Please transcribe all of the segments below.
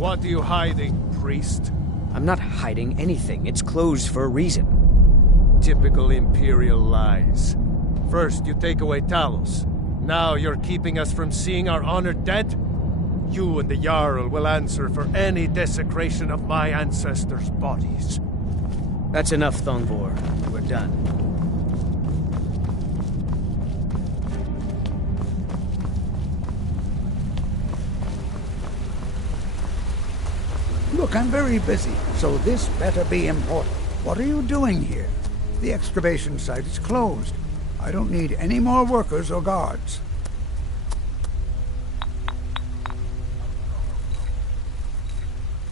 What are you hiding, priest? I'm not hiding anything. It's closed for a reason. Typical Imperial lies. First, you take away Talos. Now you're keeping us from seeing our honored dead? You and the Jarl will answer for any desecration of my ancestors' bodies. That's enough, Thongvor. We're done. Look, I'm very busy, so this better be important. What are you doing here? The excavation site is closed. I don't need any more workers or guards.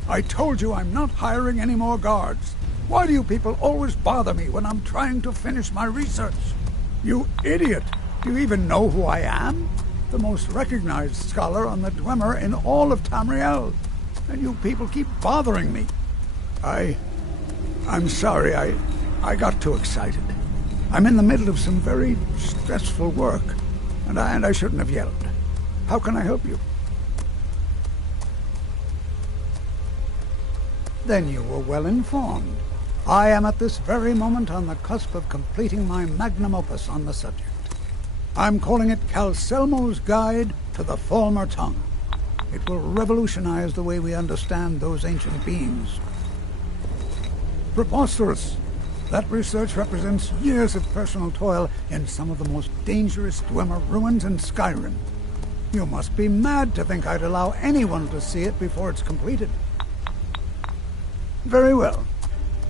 I told you I'm not hiring any more guards. Why do you people always bother me when I'm trying to finish my research? You idiot! Do you even know who I am? The most recognized scholar on the Dwemer in all of Tamriel. And you people keep bothering me. I'm sorry, I got too excited. I'm in the middle of some very stressful work, and I shouldn't have yelled. How can I help you? Then you were well informed. I am at this very moment on the cusp of completing my magnum opus on the subject. I'm calling it Calselmo's Guide to the Former Tongue. It will revolutionize the way we understand those ancient beings. Preposterous! That research represents years of personal toil in some of the most dangerous Dwemer ruins in Skyrim. You must be mad to think I'd allow anyone to see it before it's completed. Very well.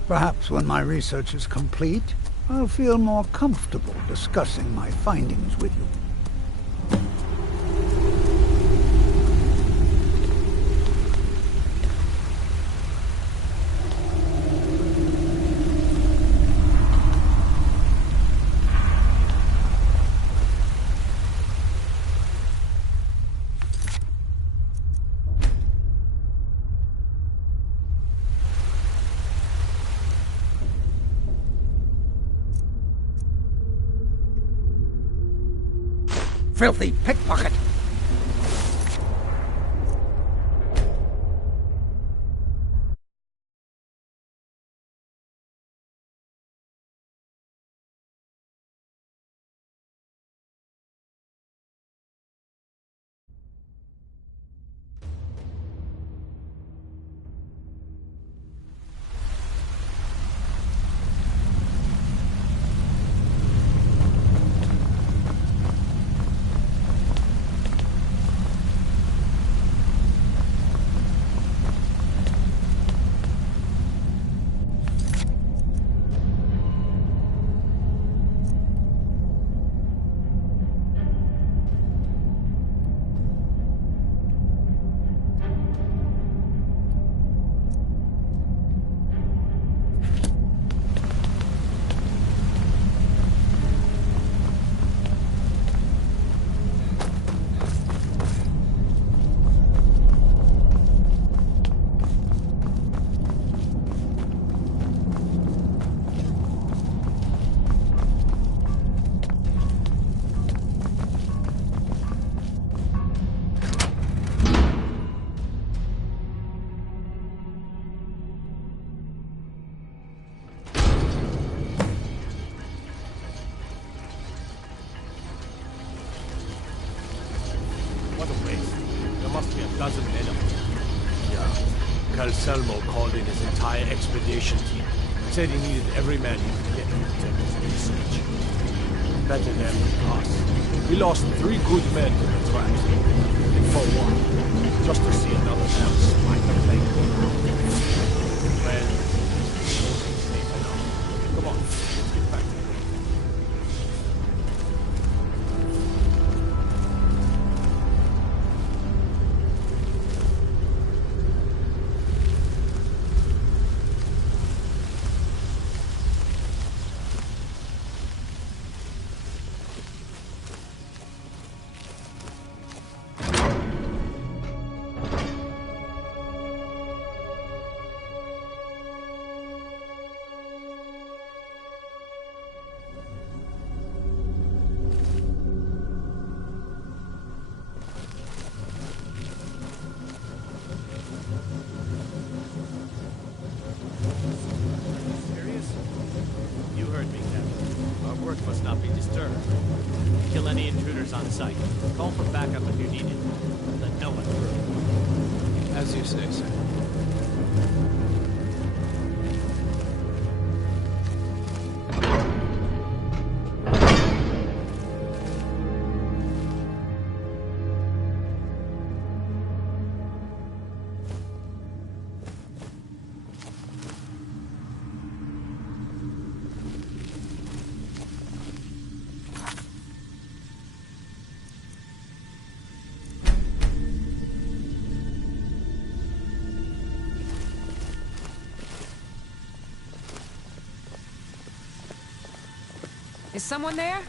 Perhaps when my research is complete, I'll feel more comfortable discussing my findings with you. Filthy pickpocket! Dozen men of them. Yeah. Calselmo called in his entire expedition team. Said he needed every man he could get to protect his research. Better than us. We lost 3 good men to the traps. And for what? Just to see another man spike the plate. Well, safe enough. Come on, let's get back to it. Serious? You heard me, Captain. Our work must not be disturbed. Kill any intruders on sight. Call for backup if you need it. Let no one through. As you say, sir. Is someone there?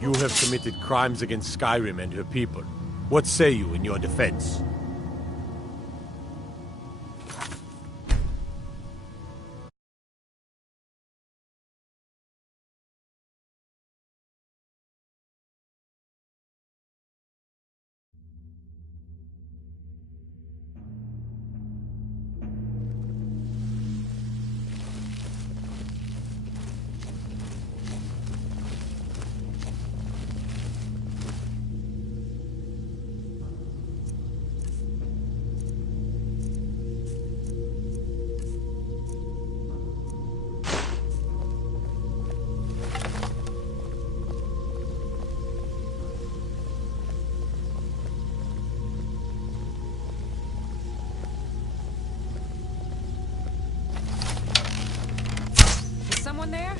You have committed crimes against Skyrim and her people. What say you in your defense? Someone there?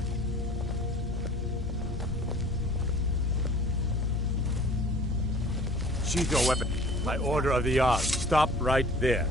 Sheath your weapon. By order of the Jarl. Stop right there.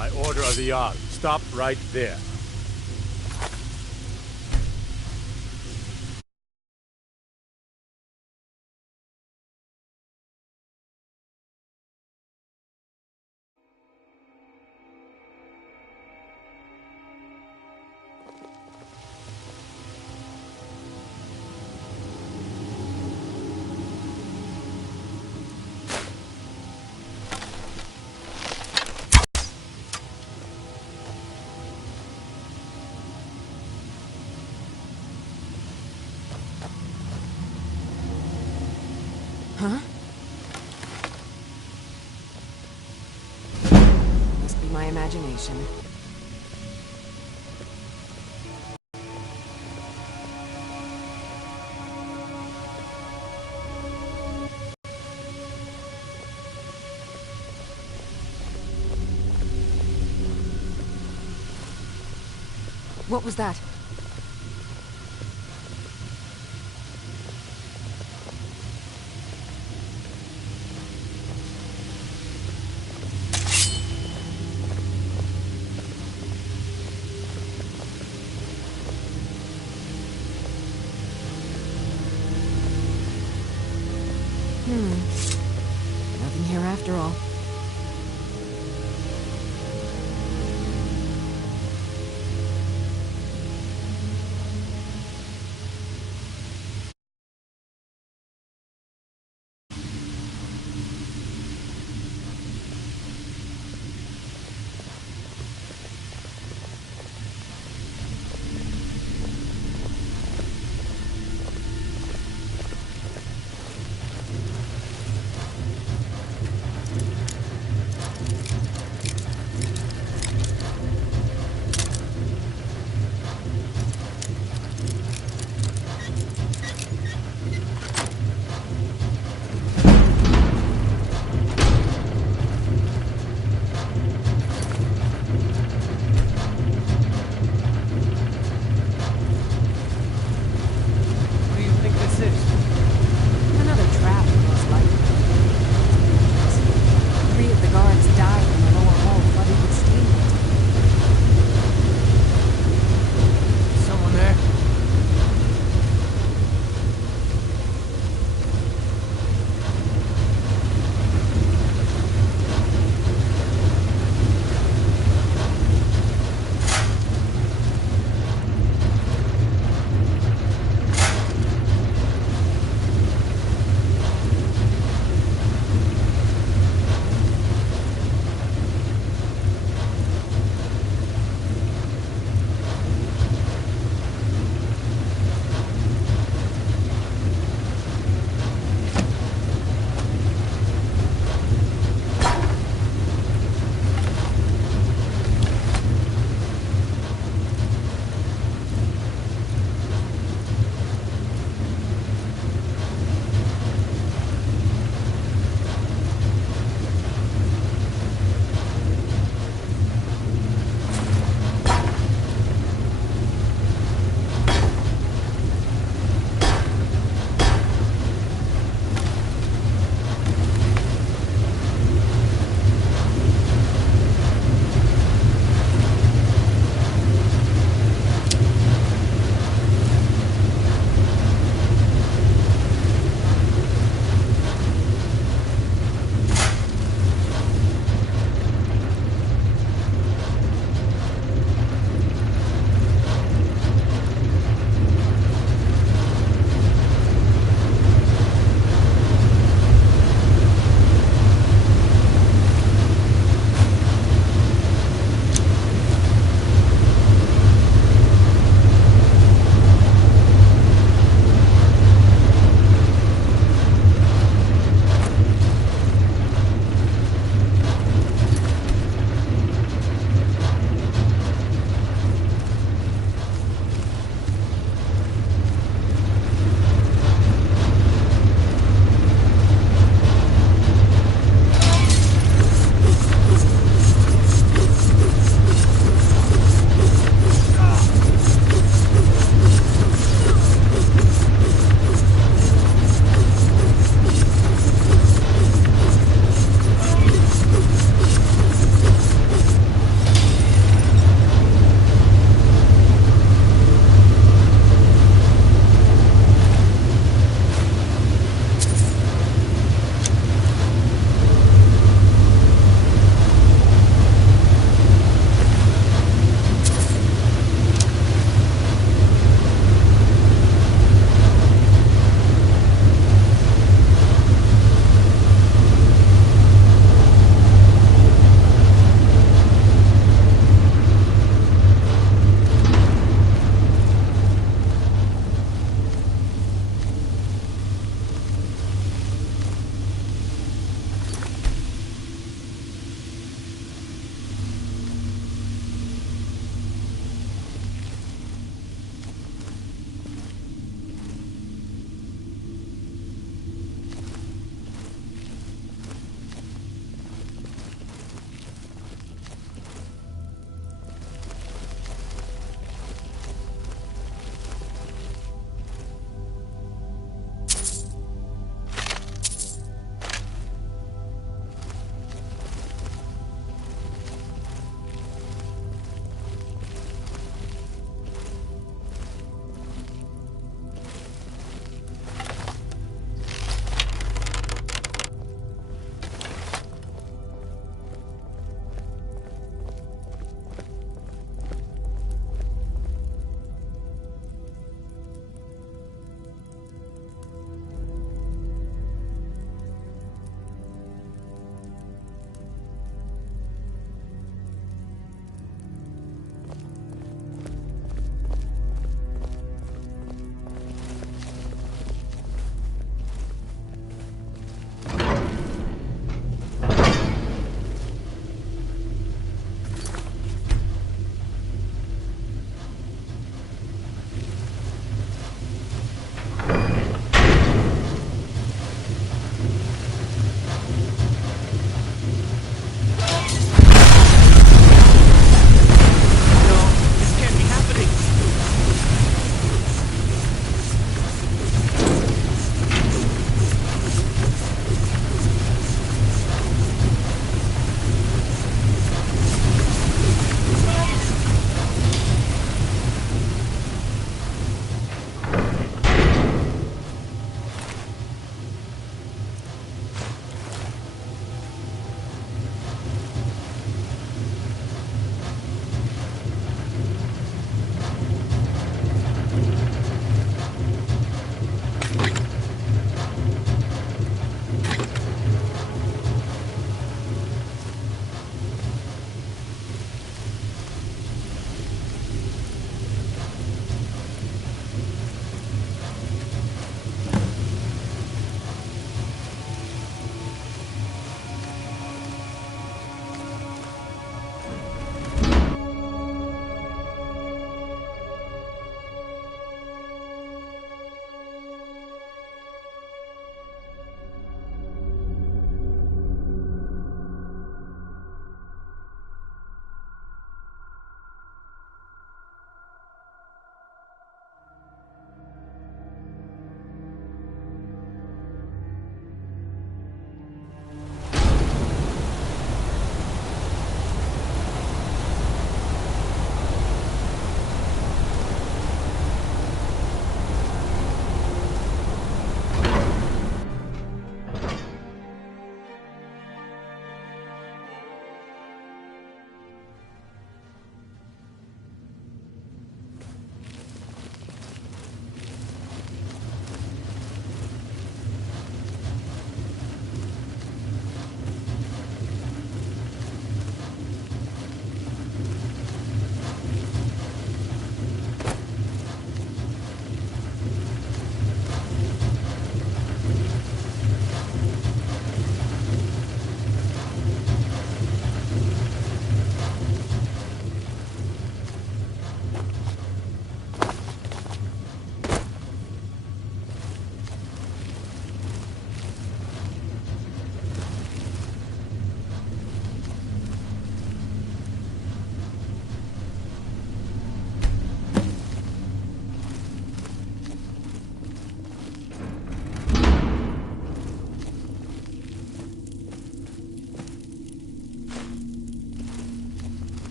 By order of the Jarl. Stop right there. Huh? Must be my imagination. What was that? Nothing here after all.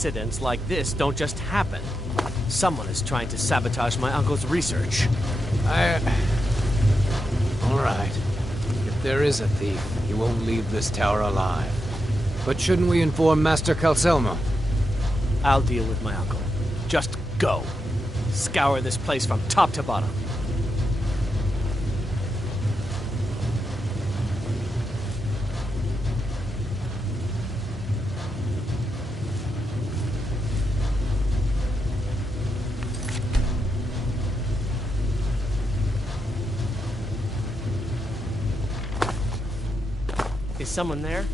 Accidents like this don't just happen. Someone is trying to sabotage my uncle's research. All right. If there is a thief, he won't leave this tower alive. But shouldn't we inform Master Calselmo? I'll deal with my uncle. Just go. Scour this place from top to bottom. Is someone there?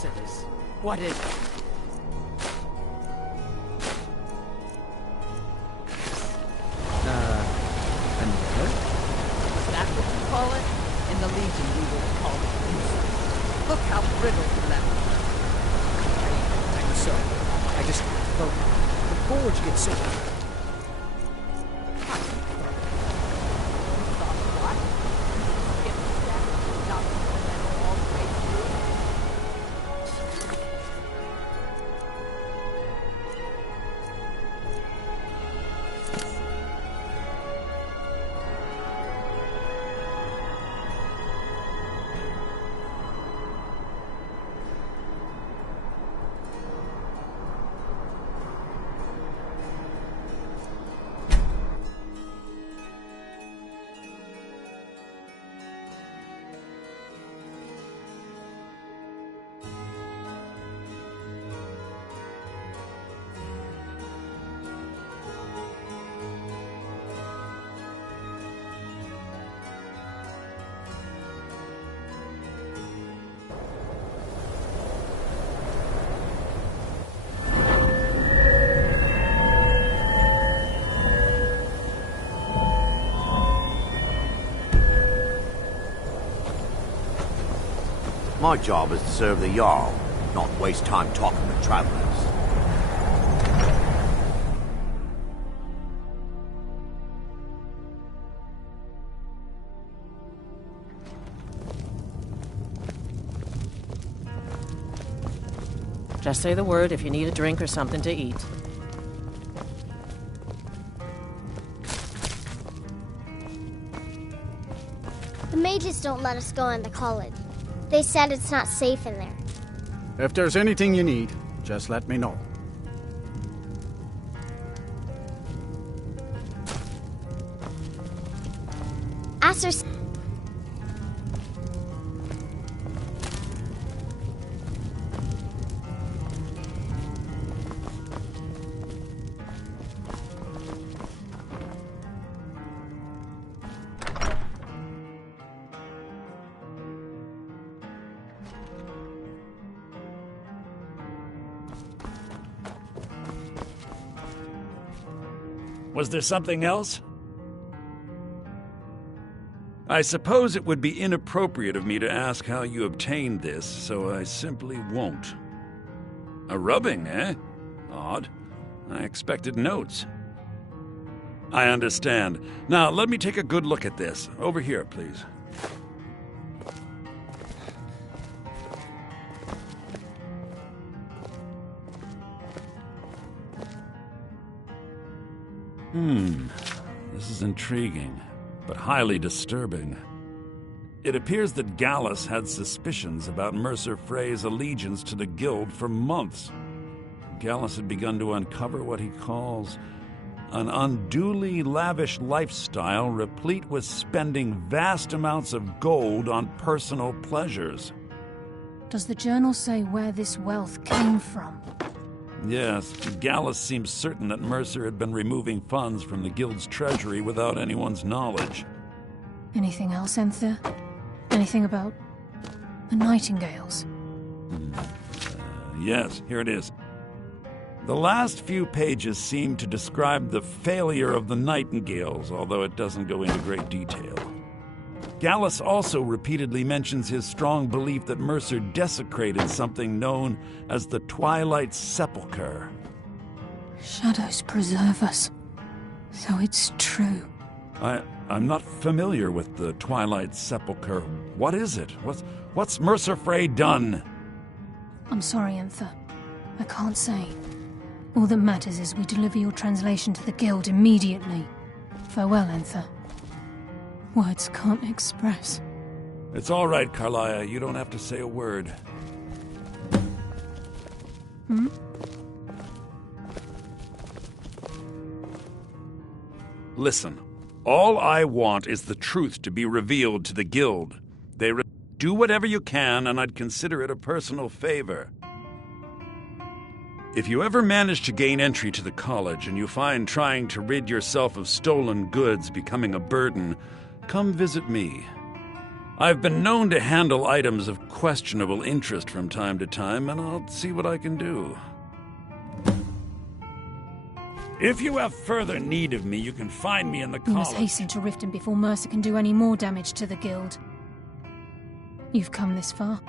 Shenanis. What is it? Another? Is that what you call it? In the Legion, we would call it insects. Look how brittle you left it. I'm sorry. I just... Well, the forge gets so... My job is to serve the Jarl, not waste time talking with travelers. Just say the word if you need a drink or something to eat. The mages don't let us go into college. They said it's not safe in there. If there's anything you need, just let me know. Aster... Was there something else? I suppose it would be inappropriate of me to ask how you obtained this, so I simply won't. A rubbing, eh? Odd. I expected notes. I understand. Now, let me take a good look at this. Over here, please. This is intriguing, but highly disturbing. It appears that Gallus had suspicions about Mercer Frey's allegiance to the Guild for months. Gallus had begun to uncover what he calls An unduly lavish lifestyle replete with spending vast amounts of gold on personal pleasures. Does the journal say where this wealth came from? Yes, Gallus seems certain that Mercer had been removing funds from the guild's treasury without anyone's knowledge. Anything else, Enther? Anything about the Nightingales? Yes, here it is. The last few pages seem to describe the failure of the Nightingales, although it doesn't go into great detail. Gallus also repeatedly mentions his strong belief that Mercer desecrated something known as the Twilight Sepulchre. Shadows preserve us. So it's true. I'm not familiar with the Twilight Sepulchre. What is it? What's Mercer Frey done? I'm sorry, Enther. I can't say. All that matters is we deliver your translation to the guild immediately. Farewell, Enther. Words can't express. It's all right, Carlia. You don't have to say a word. Listen, all I want is the truth to be revealed to the guild. Do whatever you can, and I'd consider it a personal favor. If you ever manage to gain entry to the college and you find trying to rid yourself of stolen goods becoming a burden, come visit me. I've been known to handle items of questionable interest from time to time, and I'll see what I can do. If you have further need of me, you can find me in the college. We must hasten to Riften before Mercer can do any more damage to the guild. You've come this far,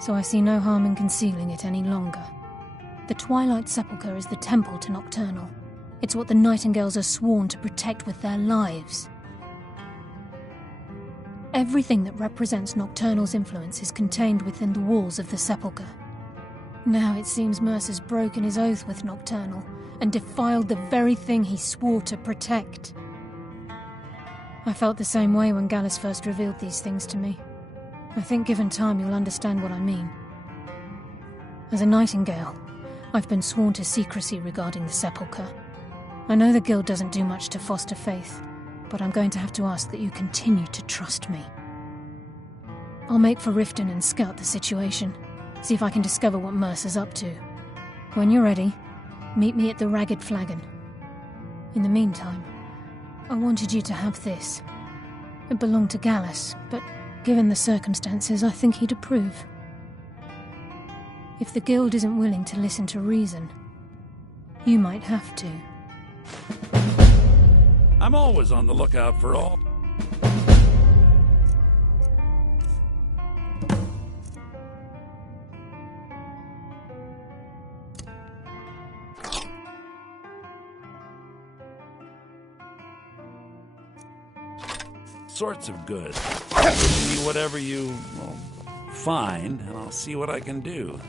so I see no harm in concealing it any longer. The Twilight Sepulchre is the temple to Nocturnal. It's what the Nightingales are sworn to protect with their lives. Everything that represents Nocturnal's influence is contained within the walls of the Sepulchre. Now it seems Mercer's broken his oath with Nocturnal and defiled the very thing he swore to protect. I felt the same way when Gallus first revealed these things to me. I think given time you'll understand what I mean. As a Nightingale, I've been sworn to secrecy regarding the Sepulchre. I know the guild doesn't do much to foster faith, but I'm going to have to ask that you continue to trust me. I'll make for Riften and scout the situation, see if I can discover what Mercer's up to. When you're ready, meet me at the Ragged Flagon. In the meantime, I wanted you to have this. It belonged to Gallus, but given the circumstances, I think he'd approve. If the guild isn't willing to listen to reason, you might have to. I'm always on the lookout for all... sorts of goods. Give me whatever you find, and I'll see what I can do.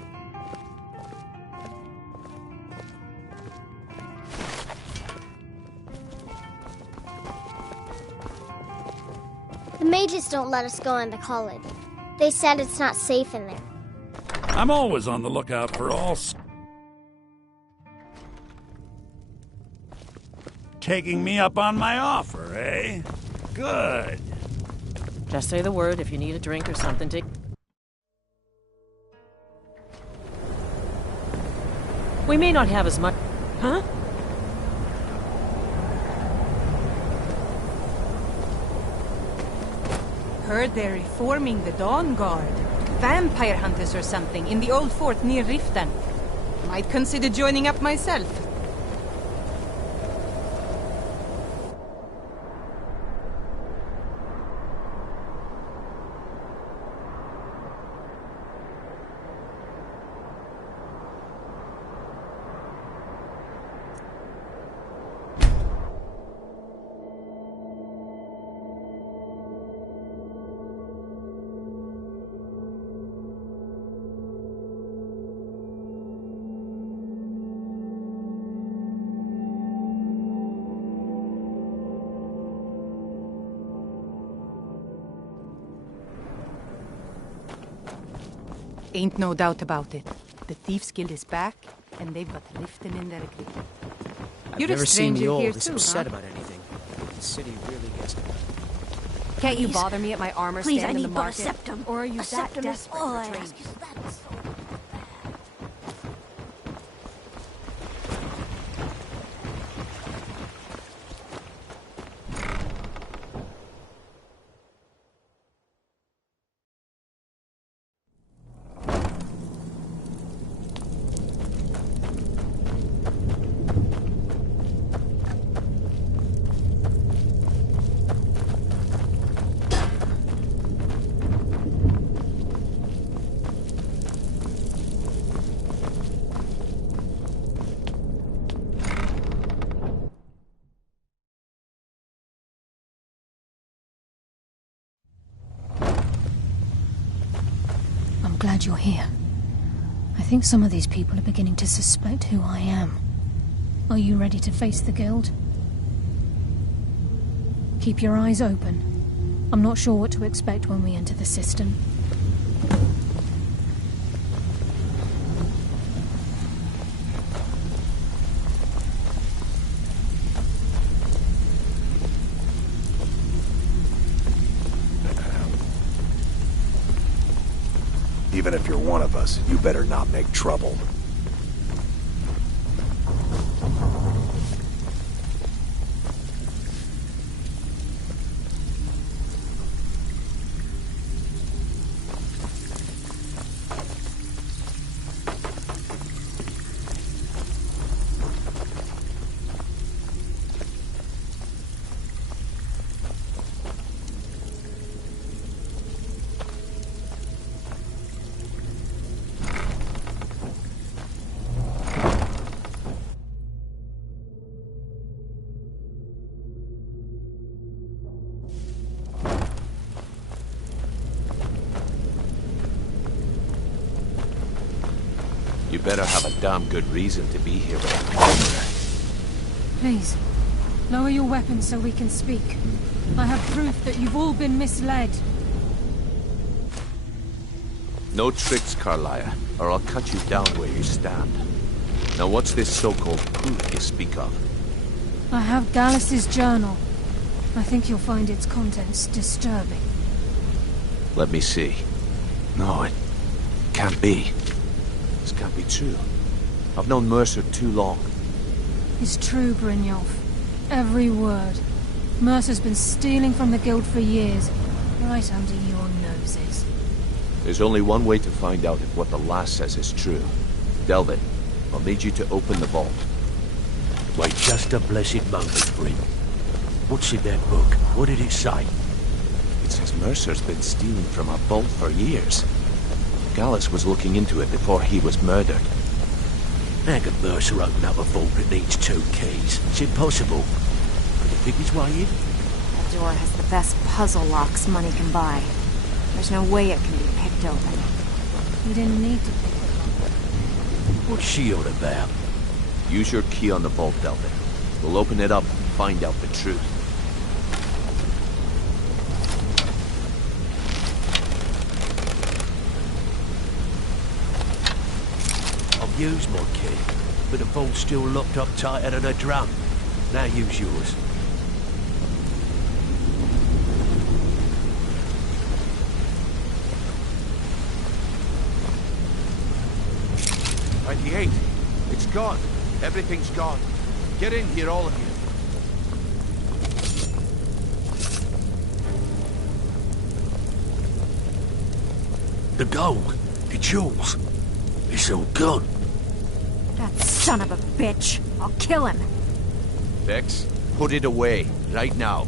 The mages don't let us go into college. They said it's not safe in there. I'm always on the lookout for all... Taking me up on my offer, eh? Good. Just say the word if you need a drink or something to... We may not have as much... Huh? Heard they're reforming the Dawn Guard. Vampire hunters or something in the old fort near Riften. Might consider joining up myself. Ain't no doubt about it. The Thieves Guild is back, and they've got Riften in their agreement. You're Never a seen stranger me all here this too, upset huh? about anything. The city really gets me. Can't you bother me at my armor Please, stand I in the need but a market? septum. Or are you A that septum is desperate all I for ask. training? That is so bad. I'm glad you're here. I think some of these people are beginning to suspect who I am. Are you ready to face the Guild? Keep your eyes open. I'm not sure what to expect when we enter the system. Even if you're one of us, you better not make trouble. You better have a damn good reason to be here with a murderer. Please, lower your weapons so we can speak. I have proof that you've all been misled. No tricks, Carlia, or I'll cut you down where you stand. Now what's this so-called proof you speak of? I have Gallus's journal. I think you'll find its contents disturbing. Let me see. No, it can't be. This can't be true. I've known Mercer too long. It's true, Brynjolf. Every word. Mercer's been stealing from the Guild for years, right under your noses. There's only one way to find out if what the lass says is true. Delvin, I'll need you to open the vault. Wait just a blessed moment, Bryn. What's in that book? What did it say? It says Mercer's been stealing from our vault for years. Gallus was looking into it before he was murdered. How can Mercer open up a vault that needs 2 keys? It's impossible. Can you pick his way in? That door has the best puzzle locks money can buy. There's no way it can be picked open. You didn't need to pick it up. What's she on about? Use your key on the vault, Delvin. We'll open it up and find out the truth. I've used my key, but the vault's still locked up tighter than a drum. Now use yours. It's gone. Everything's gone. Get in here, all of you. The gold, the jewels, it's all gone. That son of a bitch! I'll kill him! Vex, put it away, right now.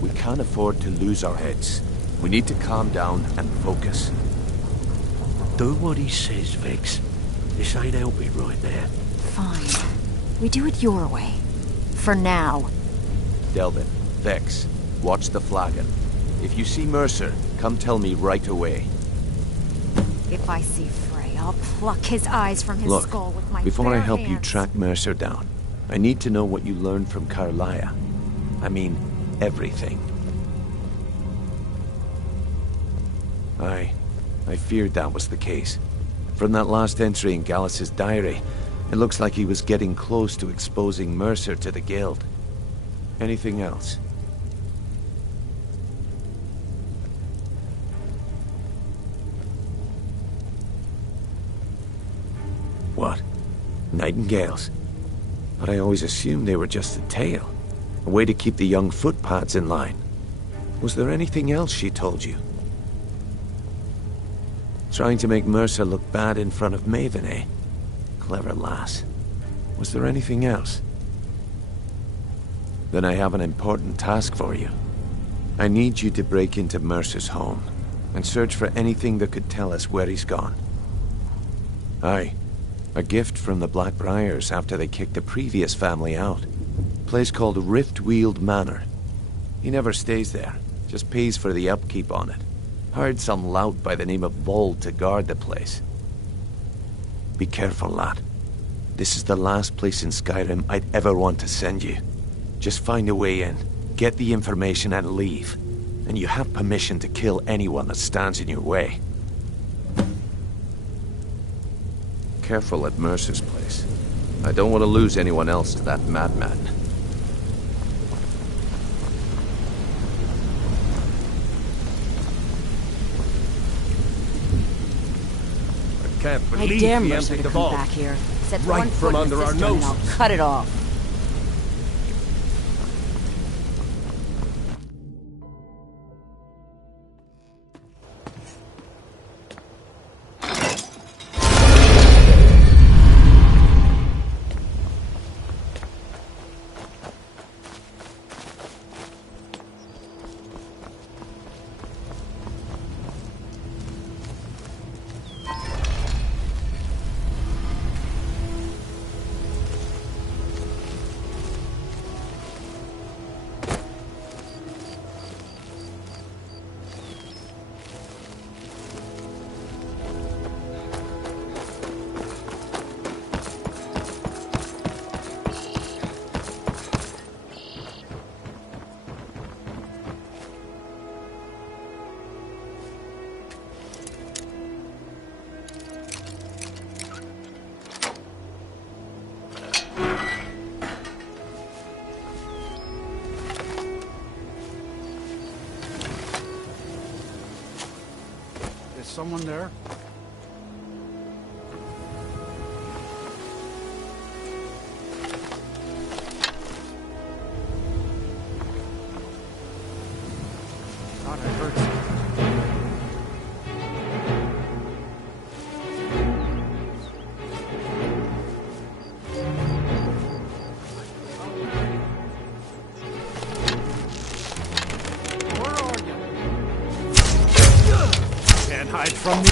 We can't afford to lose our heads. We need to calm down and focus. Do what he says, Vex. This ain't helping right now. Fine. We do it your way. For now. Delvin, Vex, watch the flagon. If you see Mercer, come tell me right away. If I see Frey, I'll pluck his eyes from his Look, skull with my before I bare help you hands. track Mercer down, I need to know what you learned from Carlia. I mean, everything. I feared that was the case. From that last entry in Gallus's diary, It looks like he was getting close to exposing Mercer to the Guild. Anything else? What? Nightingales? But I always assumed they were just a tale. A way to keep the young footpads in line. Was there anything else she told you? Trying to make Mercer look bad in front of Maven, eh? Clever lass. Was there anything else? Then I have an important task for you. I need you to break into Mercer's home and search for anything that could tell us where he's gone. Aye. A gift from the Blackbriars after they kicked the previous family out. A place called Riftweald Manor. He never stays there, just pays for the upkeep on it. Hired some lout by the name of Vold to guard the place. Be careful, lad. This is the last place in Skyrim I'd ever want to send you. Just find a way in, get the information and leave. And you have permission to kill anyone that stands in your way. Careful at Mercer's place. I don't want to lose anyone else to that madman. I can't I believe dare he Mercer emptied to the come vault. back here. Set Right one from foot in under the our cistern and I'll noses. cut it off. Is someone there? Thought I heard something. Can't hide from me.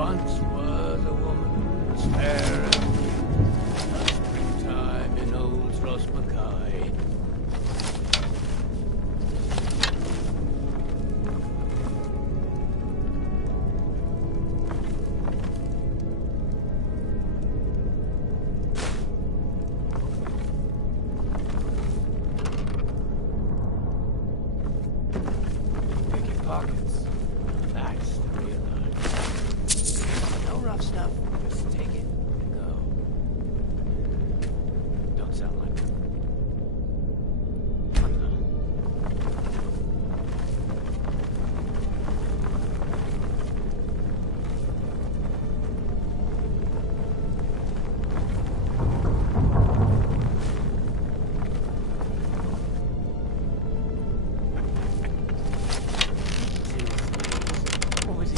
Once was a woman as fair as springtime in old Rosmakai. Pick your pockets. That's the real life. No rough stuff. Just take it and go. Don't sound like it. What was he?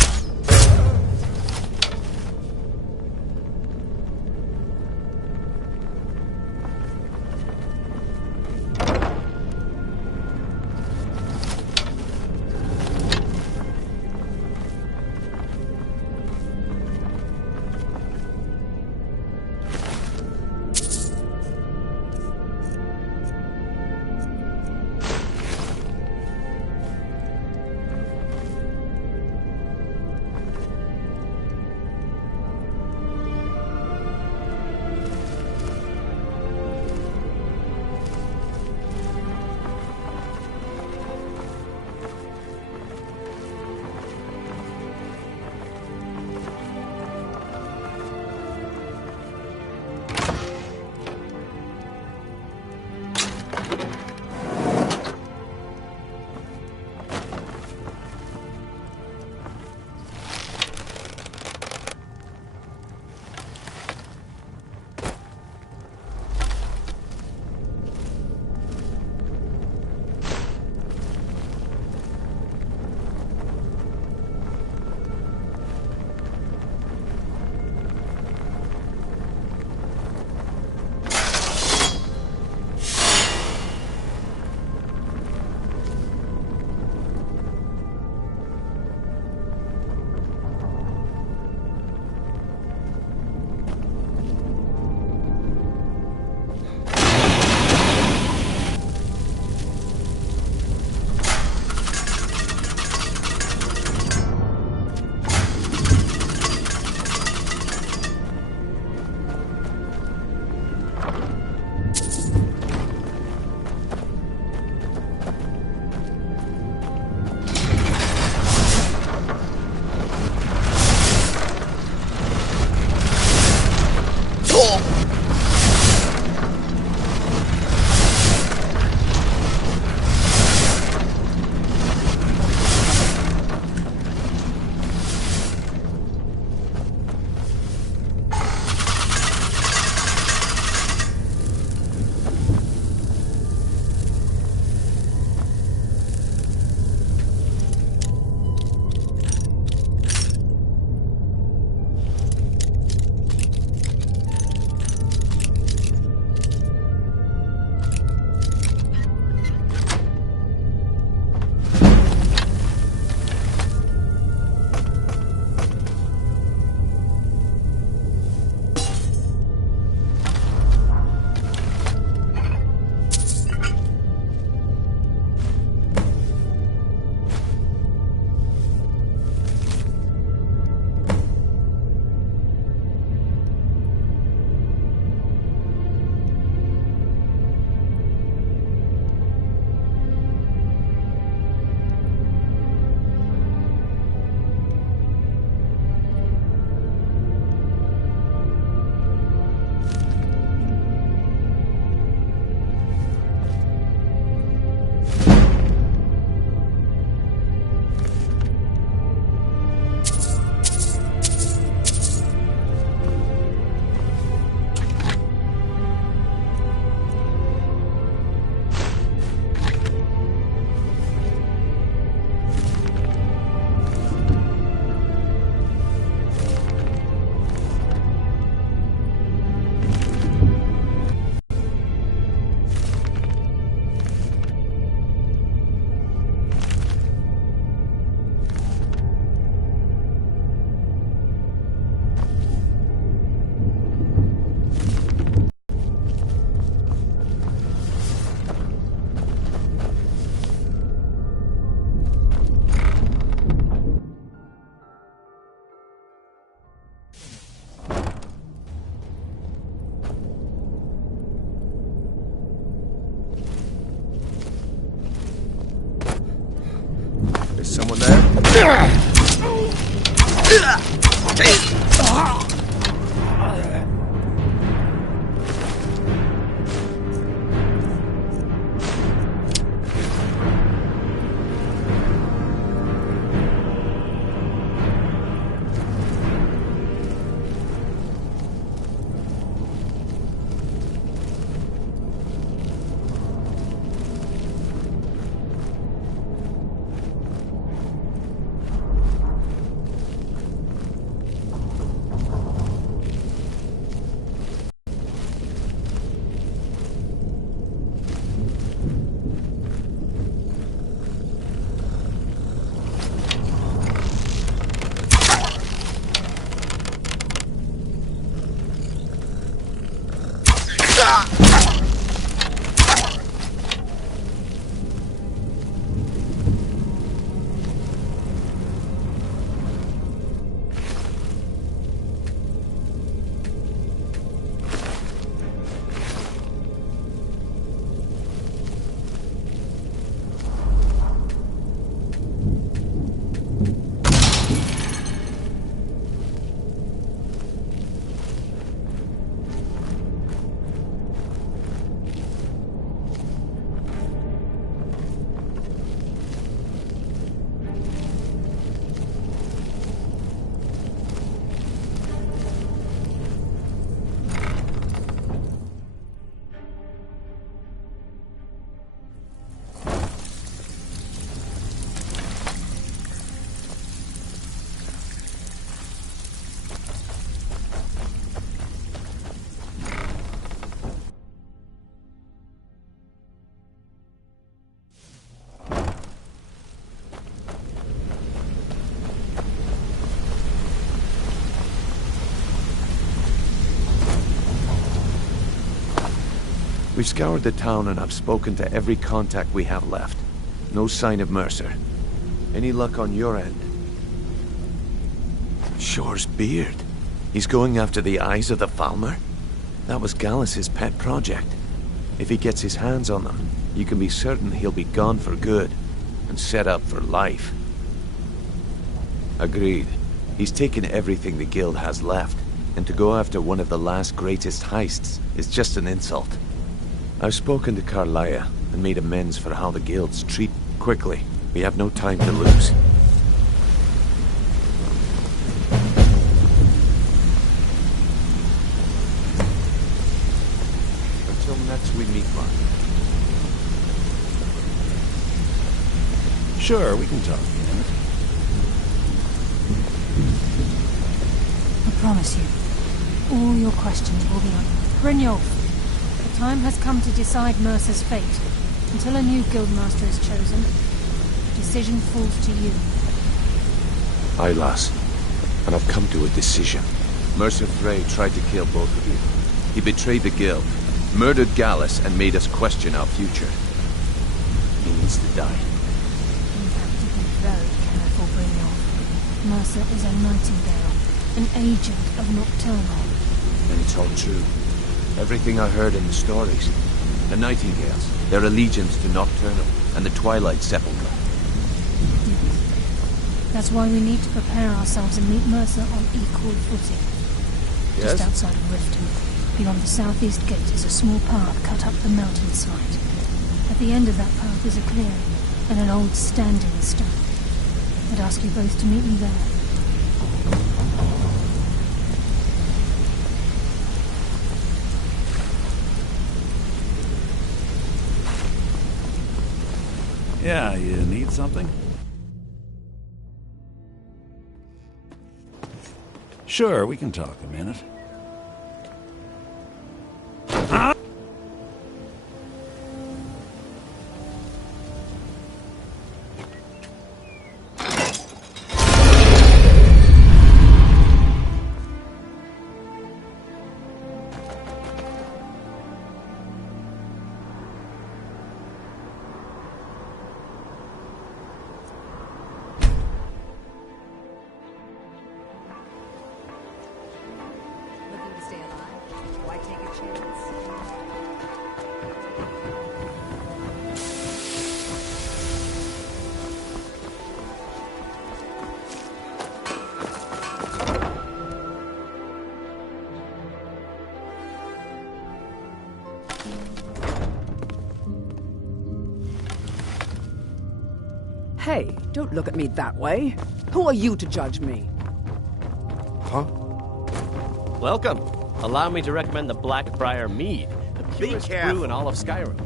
We've scoured the town and I've spoken to every contact we have left. No sign of Mercer. Any luck on your end? Shore's beard. He's going after the eyes of the Falmer? That was Gallus's pet project. If he gets his hands on them, you can be certain he'll be gone for good, and set up for life. Agreed. He's taken everything the Guild has left, and to go after one of the last greatest heists is just an insult. I've spoken to Carlia and made amends for how the Guilds treat quickly. We have no time to lose. Until next we meet, Mark. Sure, we can talk in a minute. I promise you, all your questions will be answered. Brynjolf, the time has come to decide Mercer's fate. Until a new guildmaster is chosen, the decision falls to you. Aye, lass. And I've come to a decision. Mercer Frey tried to kill both of you. He betrayed the Guild, murdered Gallus, and made us question our future. He needs to die. You have to be very careful, Brynjolf. Mercer is a nightingale, an agent of Nocturnal. And it's all true. Everything I heard in the stories. The Nightingales, their allegiance to Nocturnal, and the Twilight Sepulchre. Yes. That's why we need to prepare ourselves and meet Mercer on equal footing. Yes? Just outside of Riften, beyond the southeast gate is a small path cut up the mountainside. At the end of that path is a clearing, and an old standing stone. I'd ask you both to meet me there. Yeah, you need something? Sure, we can talk a minute. Huh? Hey, don't look at me that way. Who are you to judge me? Huh? Welcome. Allow me to recommend the Blackbriar Mead, the purest brew in all of Skyrim.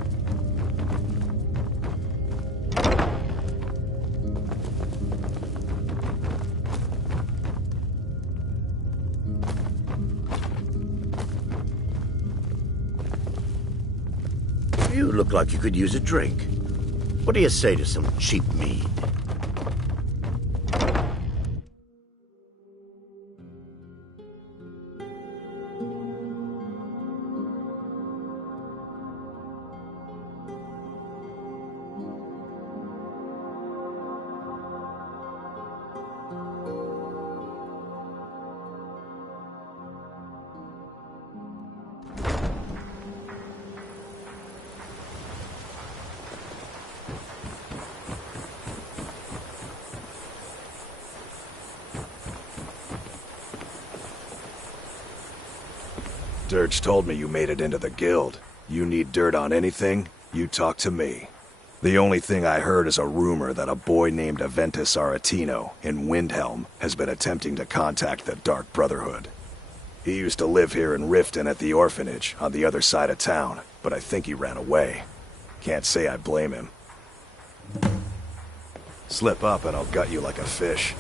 You look like you could use a drink. What do you say to some cheap mead? Dirge told me you made it into the guild. You need dirt on anything, you talk to me. The only thing I heard is a rumor that a boy named Aventus Aretino in Windhelm has been attempting to contact the Dark Brotherhood. He used to live here in Riften at the orphanage on the other side of town, but I think he ran away. Can't say I blame him. Slip up and I'll gut you like a fish.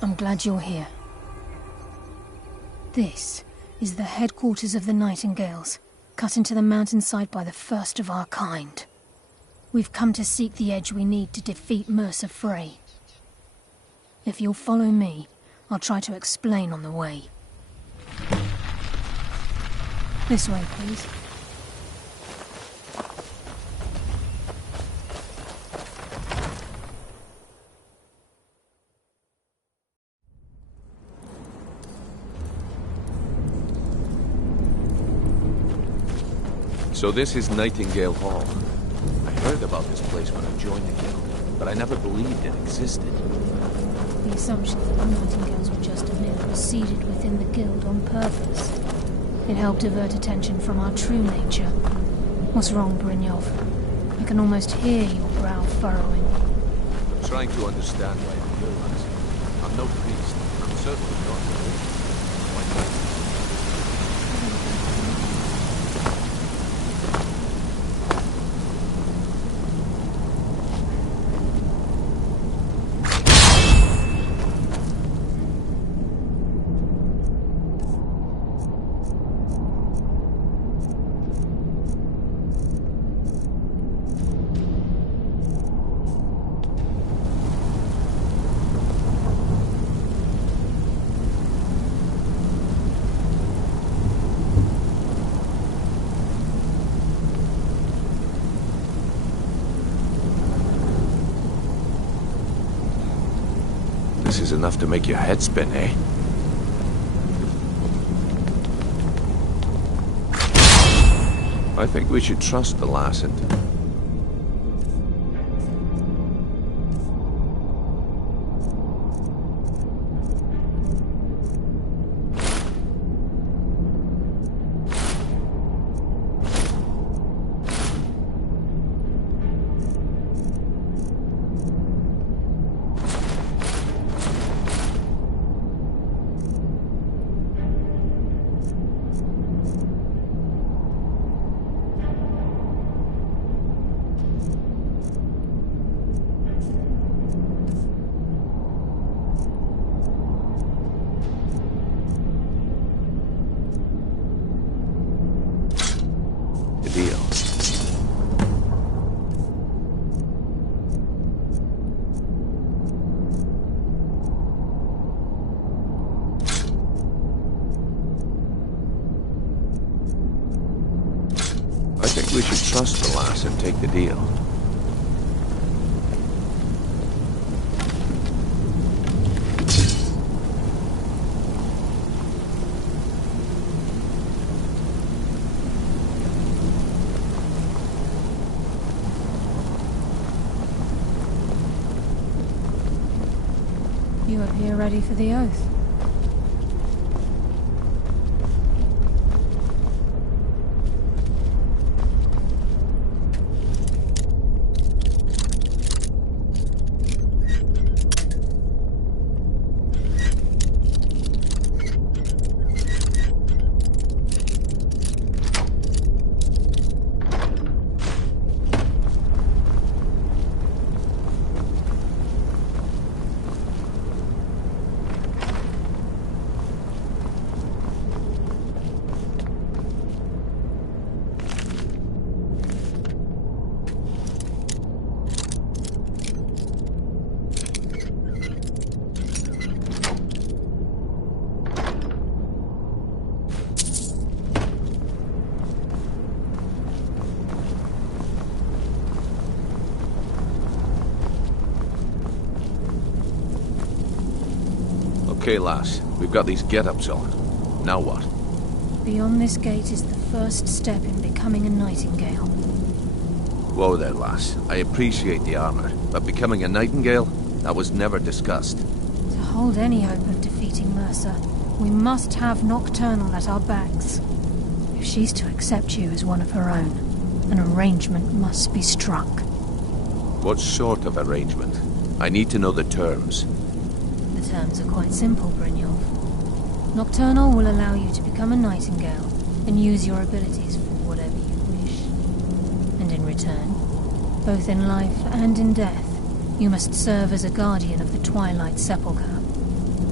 I'm glad you're here. This is the headquarters of the Nightingales, cut into the mountainside by the first of our kind. We've come to seek the edge we need to defeat Mercer Frey. If you'll follow me, I'll try to explain on the way. This way, please. So this is Nightingale Hall. I heard about this place when I joined the guild, but I never believed it existed. The assumption that the Nightingales were just a mill was seeded within the guild on purpose. It helped divert attention from our true nature. What's wrong, Brynjolf? I can almost hear your brow furrowing. I'm trying to understand why I'm realizing I'm no priest. I'm certainly not a religion. This is enough to make your head spin, eh? I think we should trust the Lassend. we should trust the lass and take the deal. You appear ready for the oath. Okay, lass. We've got these get-ups on. Now what? Beyond this gate is the first step in becoming a nightingale. Whoa there, lass. I appreciate the armor, but becoming a nightingale? That was never discussed. To hold any hope of defeating Mercer, we must have Nocturnal at our backs. If she's to accept you as one of her own, an arrangement must be struck. What sort of arrangement? I need to know the terms. The terms are quite simple, Brynjolf. Nocturnal will allow you to become a nightingale and use your abilities for whatever you wish. And in return, both in life and in death, you must serve as a guardian of the Twilight Sepulchre.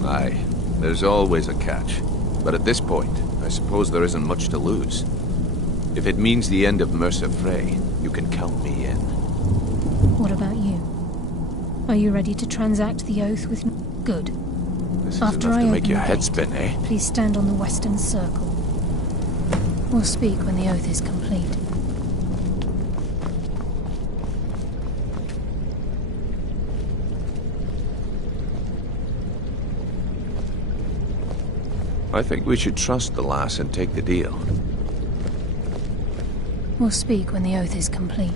Aye, there's always a catch. But at this point, I suppose there isn't much to lose. If it means the end of Mercer Frey, you can count me in. What about you? Are you ready to transact the oath with... Good. This is After enough I to make open your the head gate, spin, eh? Please stand on the western circle. We'll speak when the oath is complete. I think we should trust the lass and take the deal. We'll speak when the oath is complete.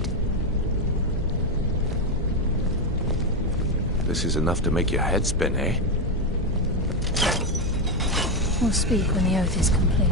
This is enough to make your head spin, eh? We'll speak when the oath is complete.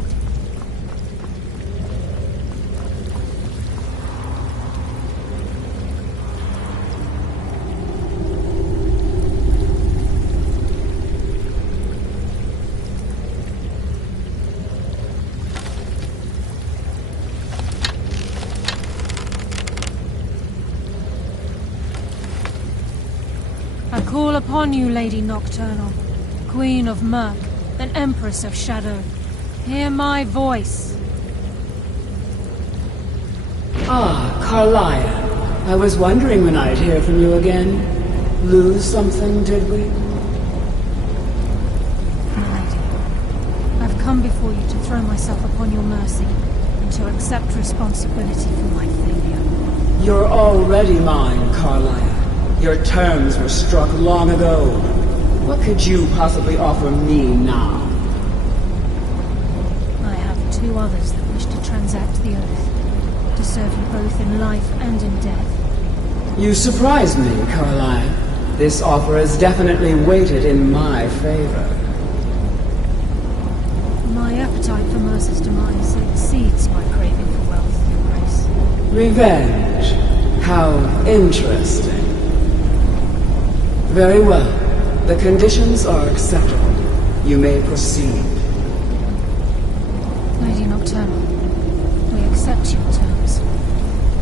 I call upon you, Lady Nocturnal, Queen of Murk, and Empress of Shadow. Hear my voice. Ah, Carlia. I was wondering when I'd hear from you again. Lose something, did we? My lady, I've come before you to throw myself upon your mercy, and to accept responsibility for my failure. You're already mine, Carlia. Your terms were struck long ago. What could you possibly offer me now? I have two others that wish to transact the oath, to serve you both in life and in death. You surprise me, Carlia. This offer is definitely weighted in my favor. My appetite for Mercer's demise exceeds my craving for wealth, Your Grace. Revenge. How interesting. Very well. The conditions are acceptable. You may proceed. Lady Nocturnal, we accept your terms.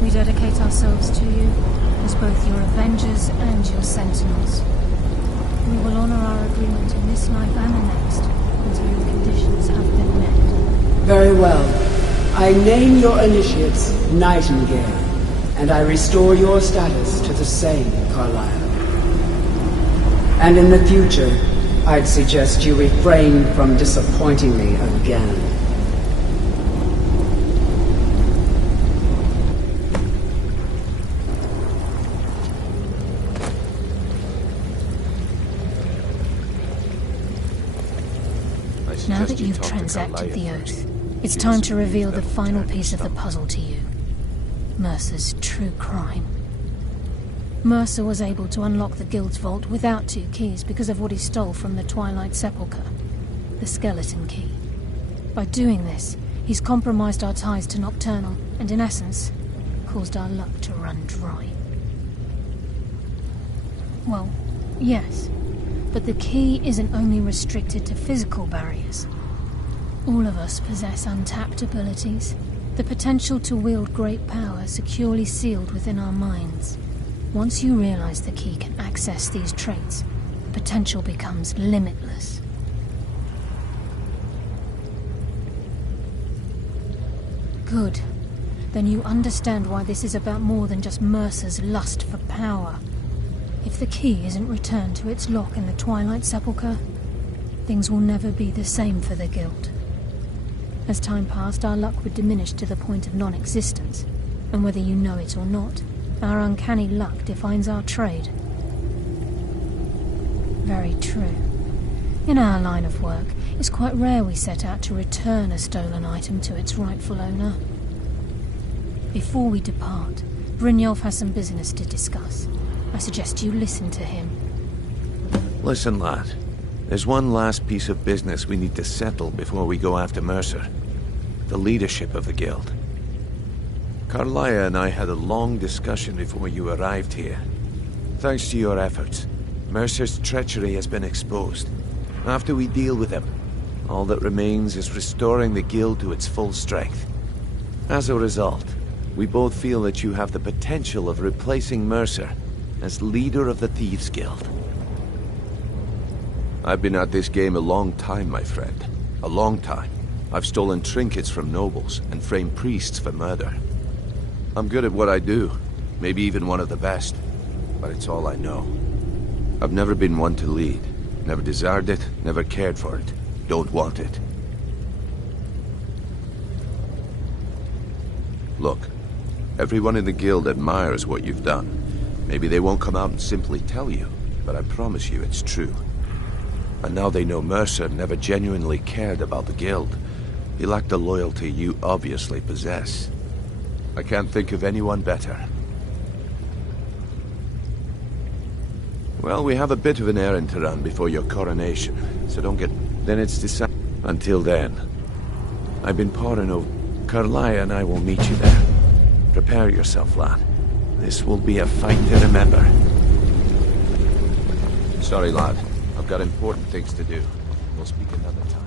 We dedicate ourselves to you as both your avengers and your sentinels. We will honor our agreement in this life and the next until your conditions have been met. Very well. I name your initiates Nightingale, and I restore your status to the same, Carlisle. And in the future, I'd suggest you refrain from disappointing me again. Now suggest that you you've talk to transacted the Carlia oath, first. it's She time doesn't to reveal the believe final that piece of the puzzle to you. Mercer's true crime. Mercer was able to unlock the Guild's vault without 2 keys because of what he stole from the Twilight Sepulchre, the skeleton key. By doing this, he's compromised our ties to Nocturnal, and in essence, caused our luck to run dry. Well, yes, but the key isn't only restricted to physical barriers. All of us possess untapped abilities, the potential to wield great power securely sealed within our minds. Once you realize the key can access these traits, the potential becomes limitless. Good. Then you understand why this is about more than just Mercer's lust for power. If the key isn't returned to its lock in the Twilight Sepulchre, things will never be the same for the Guild. As time passed, our luck would diminish to the point of non-existence, and whether you know it or not, our uncanny luck defines our trade. Very true. In our line of work, it's quite rare we set out to return a stolen item to its rightful owner. Before we depart, Brynjolf has some business to discuss. I suggest you listen to him. Listen, lad. There's one last piece of business we need to settle before we go after Mercer. The leadership of the Guild. Carlia and I had a long discussion before you arrived here. Thanks to your efforts, Mercer's treachery has been exposed. After we deal with him, all that remains is restoring the Guild to its full strength. As a result, we both feel that you have the potential of replacing Mercer as leader of the Thieves' Guild. I've been at this game a long time, my friend. A long time. I've stolen trinkets from nobles and framed priests for murder. I'm good at what I do, maybe even one of the best, but it's all I know. I've never been one to lead. Never desired it, never cared for it. Don't want it. Look, everyone in the Guild admires what you've done. Maybe they won't come out and simply tell you, but I promise you it's true. And now they know Mercer never genuinely cared about the Guild. He lacked the loyalty you obviously possess. I can't think of anyone better. Well, we have a bit of an errand to run before your coronation, so don't get... Then it's decided. Until then, I've been poring over... Carlia and I will meet you there. Prepare yourself, lad. This will be a fight to remember. Sorry, lad. I've got important things to do. We'll speak another time.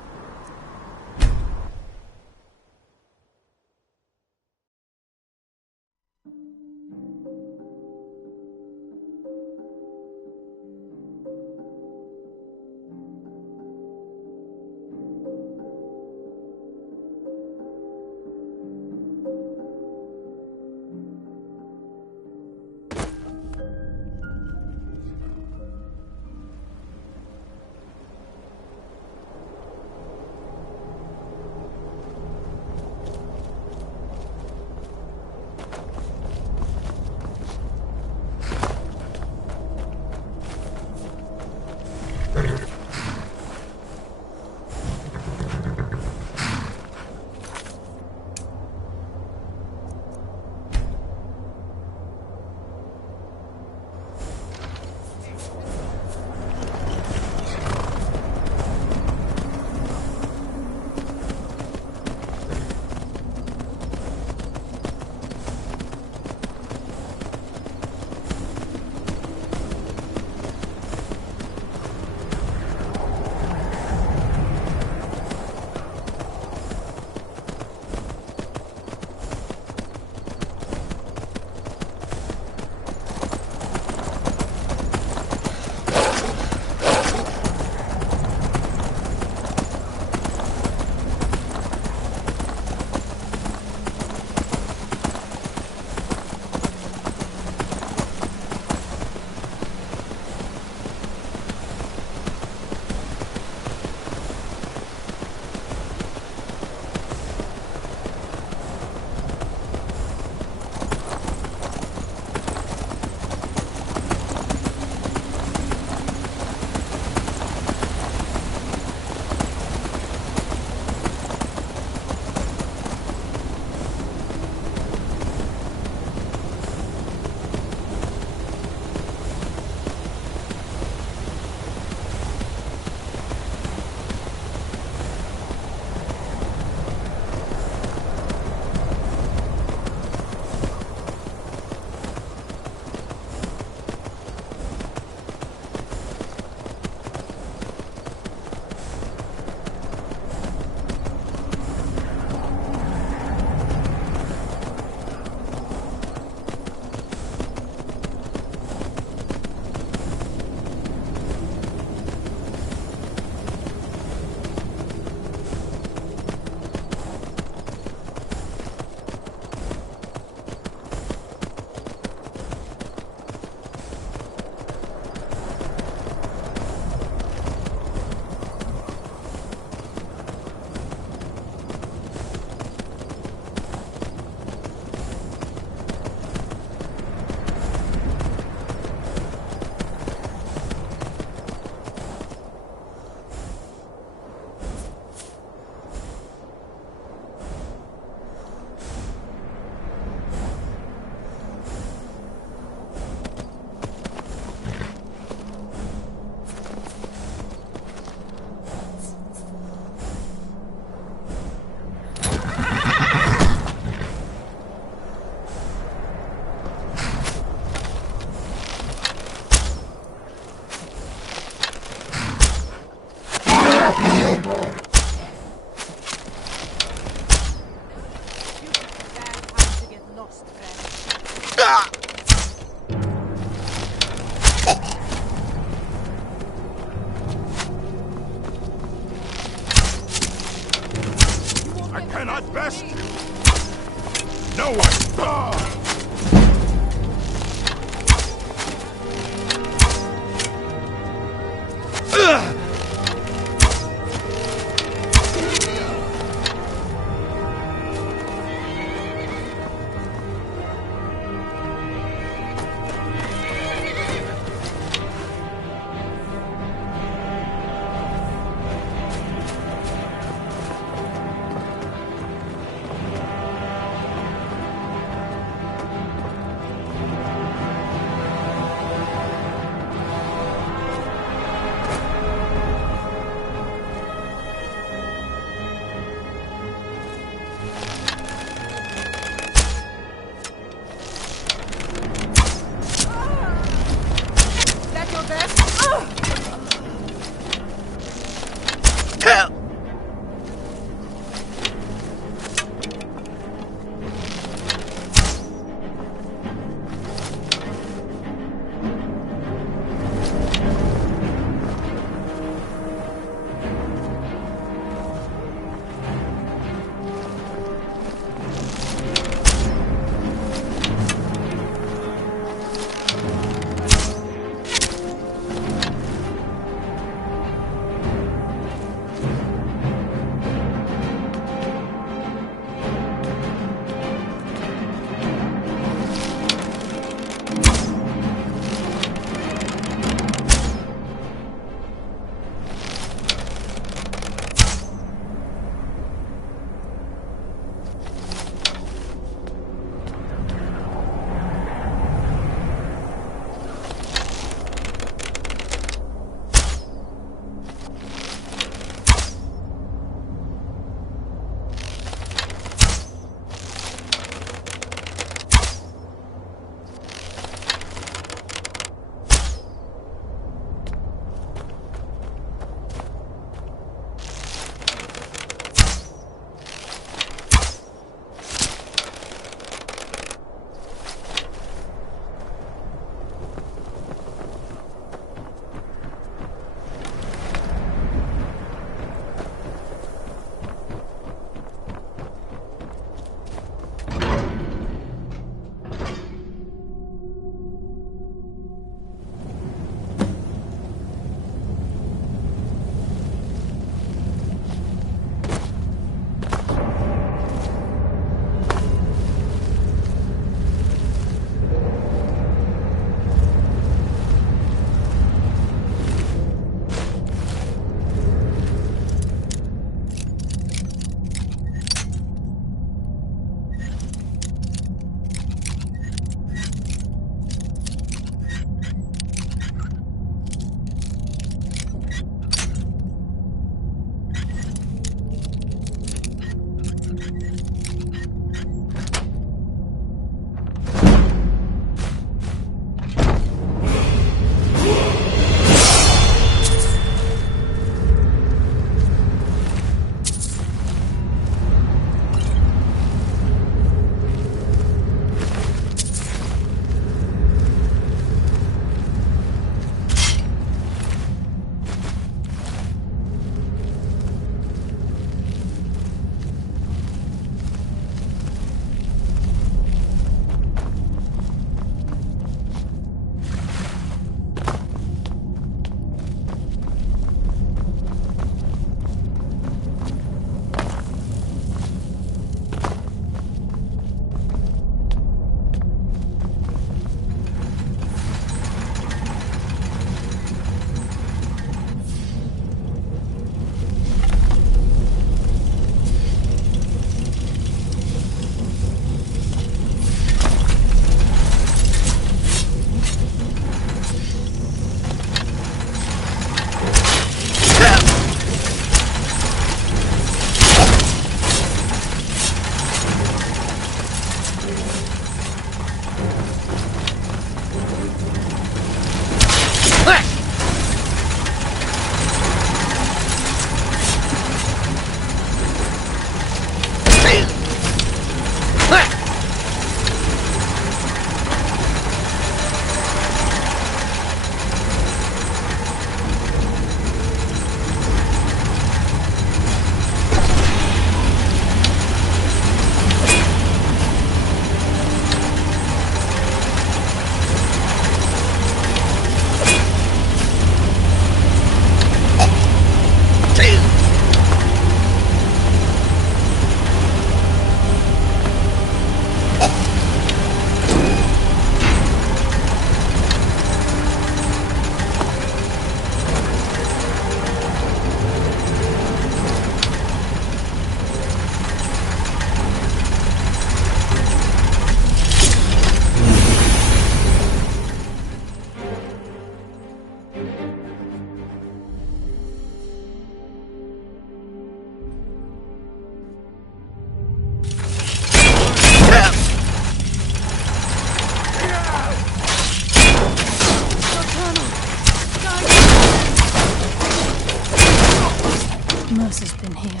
Mercer's been here.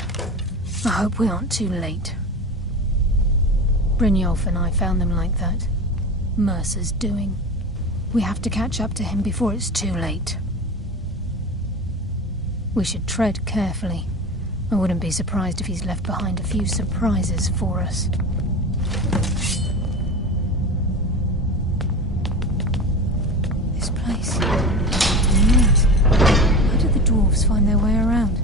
I hope we aren't too late. Brynjolf and I found them like that. Mercer's doing. We have to catch up to him before it's too late. We should tread carefully. I wouldn't be surprised if he's left behind a few surprises for us. This place. Who knows? How did the dwarves find their way around?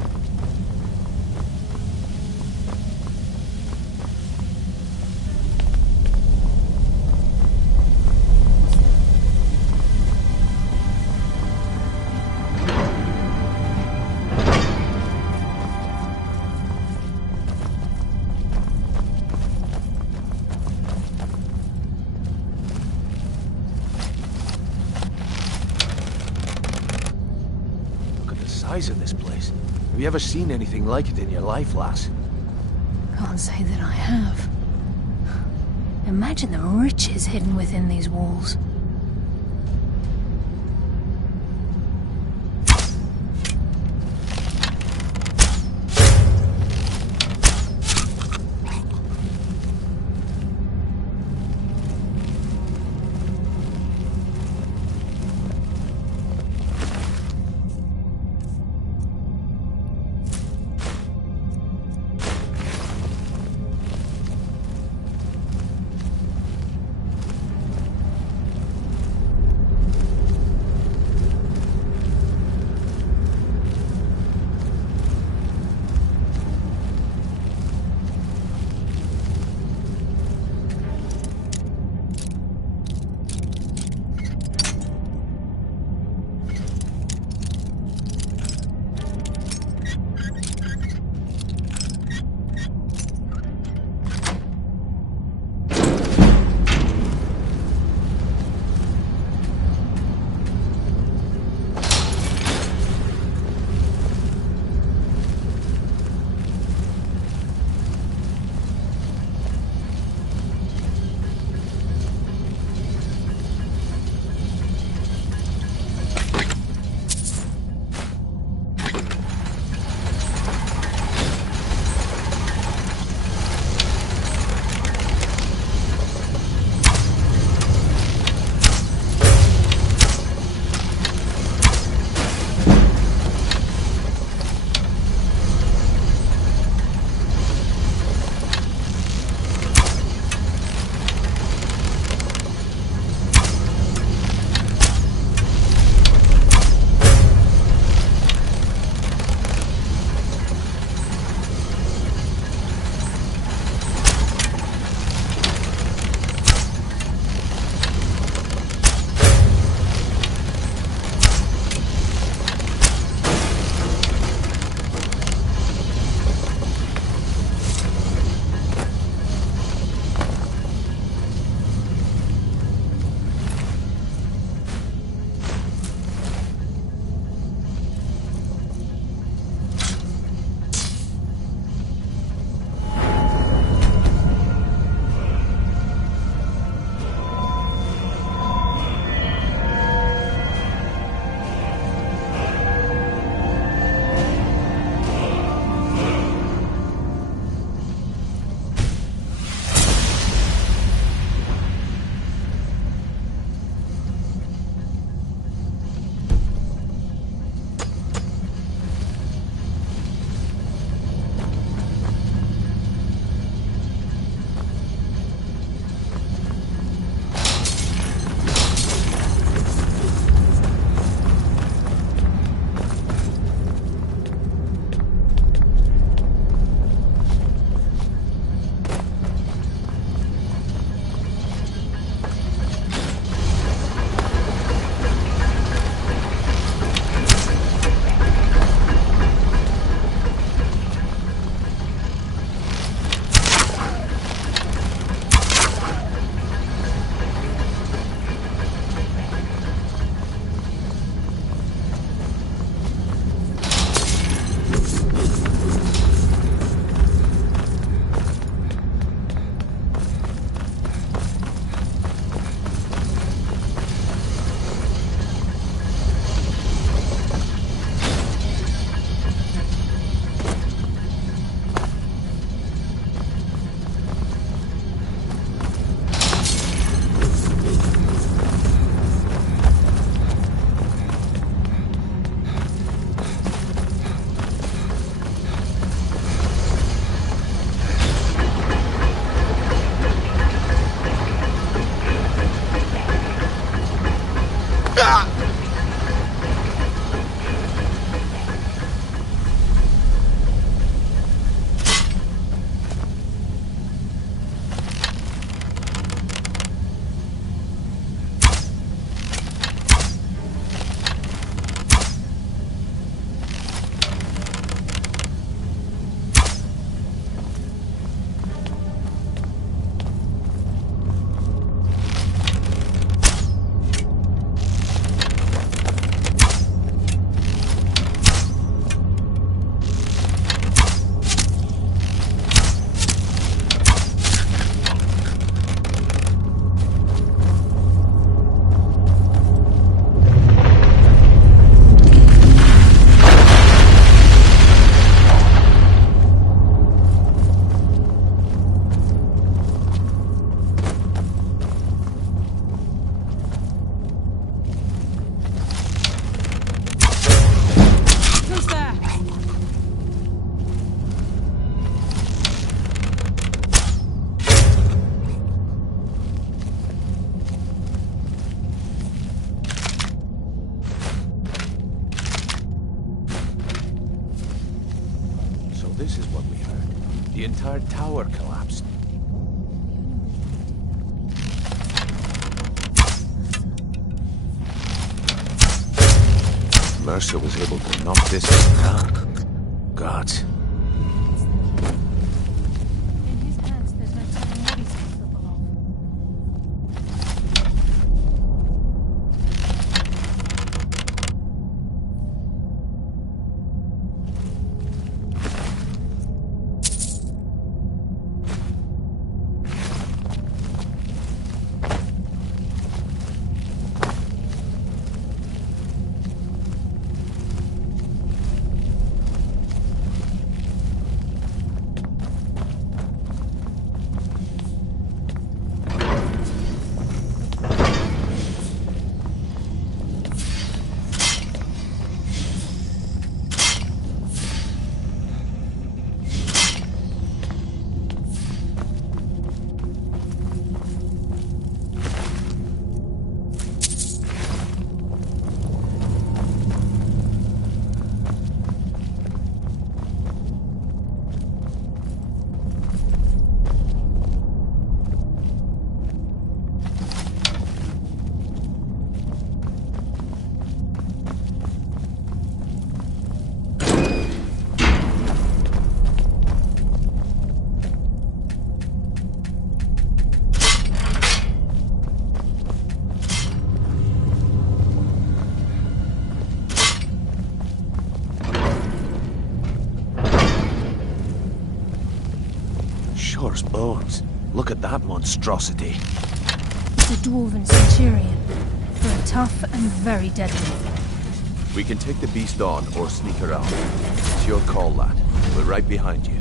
Of this place. Have you ever seen anything like it in your life, lass? Can't say that I have. Imagine the riches hidden within these walls. this is what we heard. The entire tower collapsed. Mercer was able to knock this thing down. Gods. In his hands, there's no telling what he's capable of. Shore's bones. Look at that monstrosity. It's a dwarven centurion. Very tough and very deadly. We can take the beast on or sneak around. It's your call, lad. We're right behind you.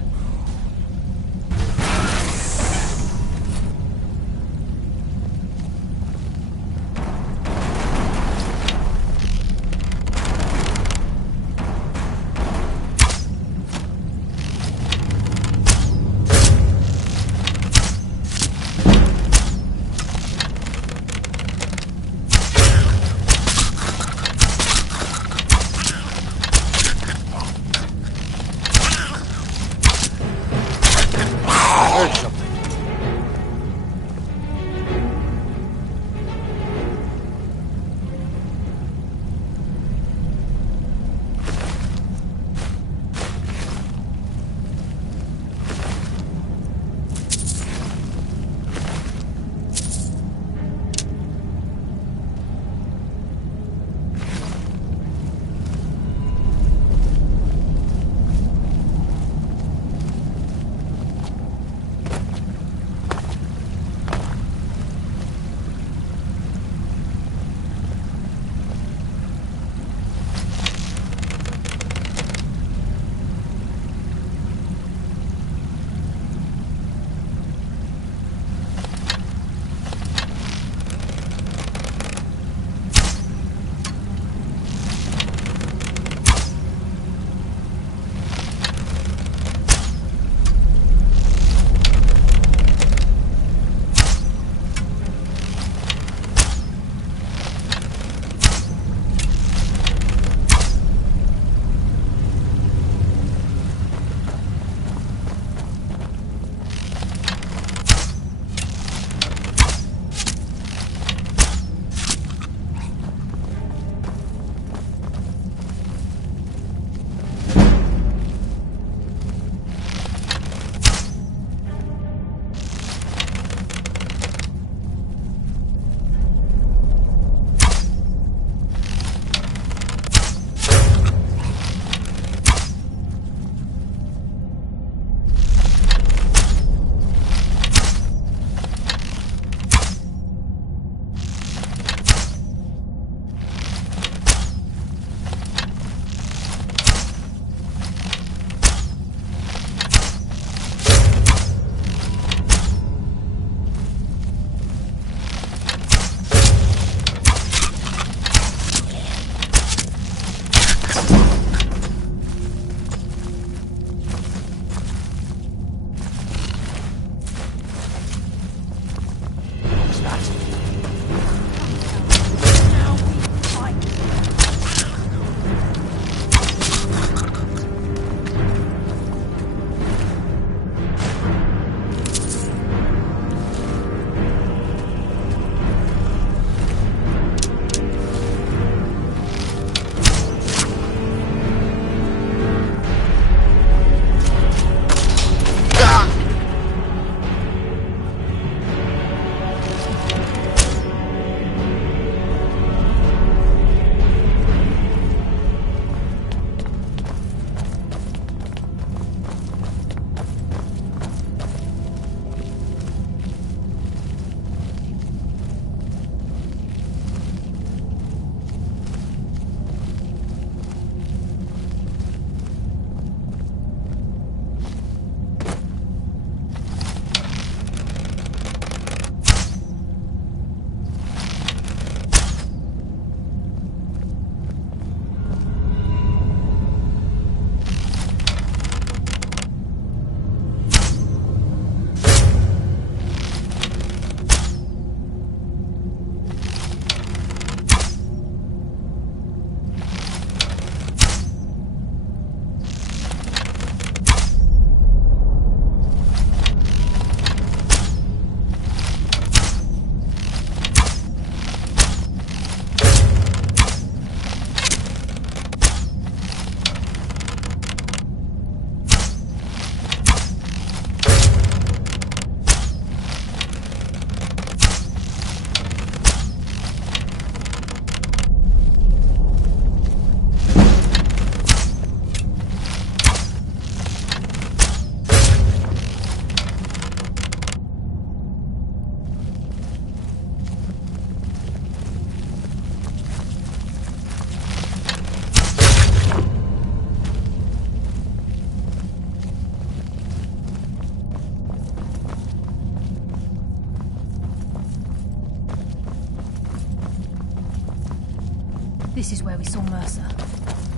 This is where we saw Mercer.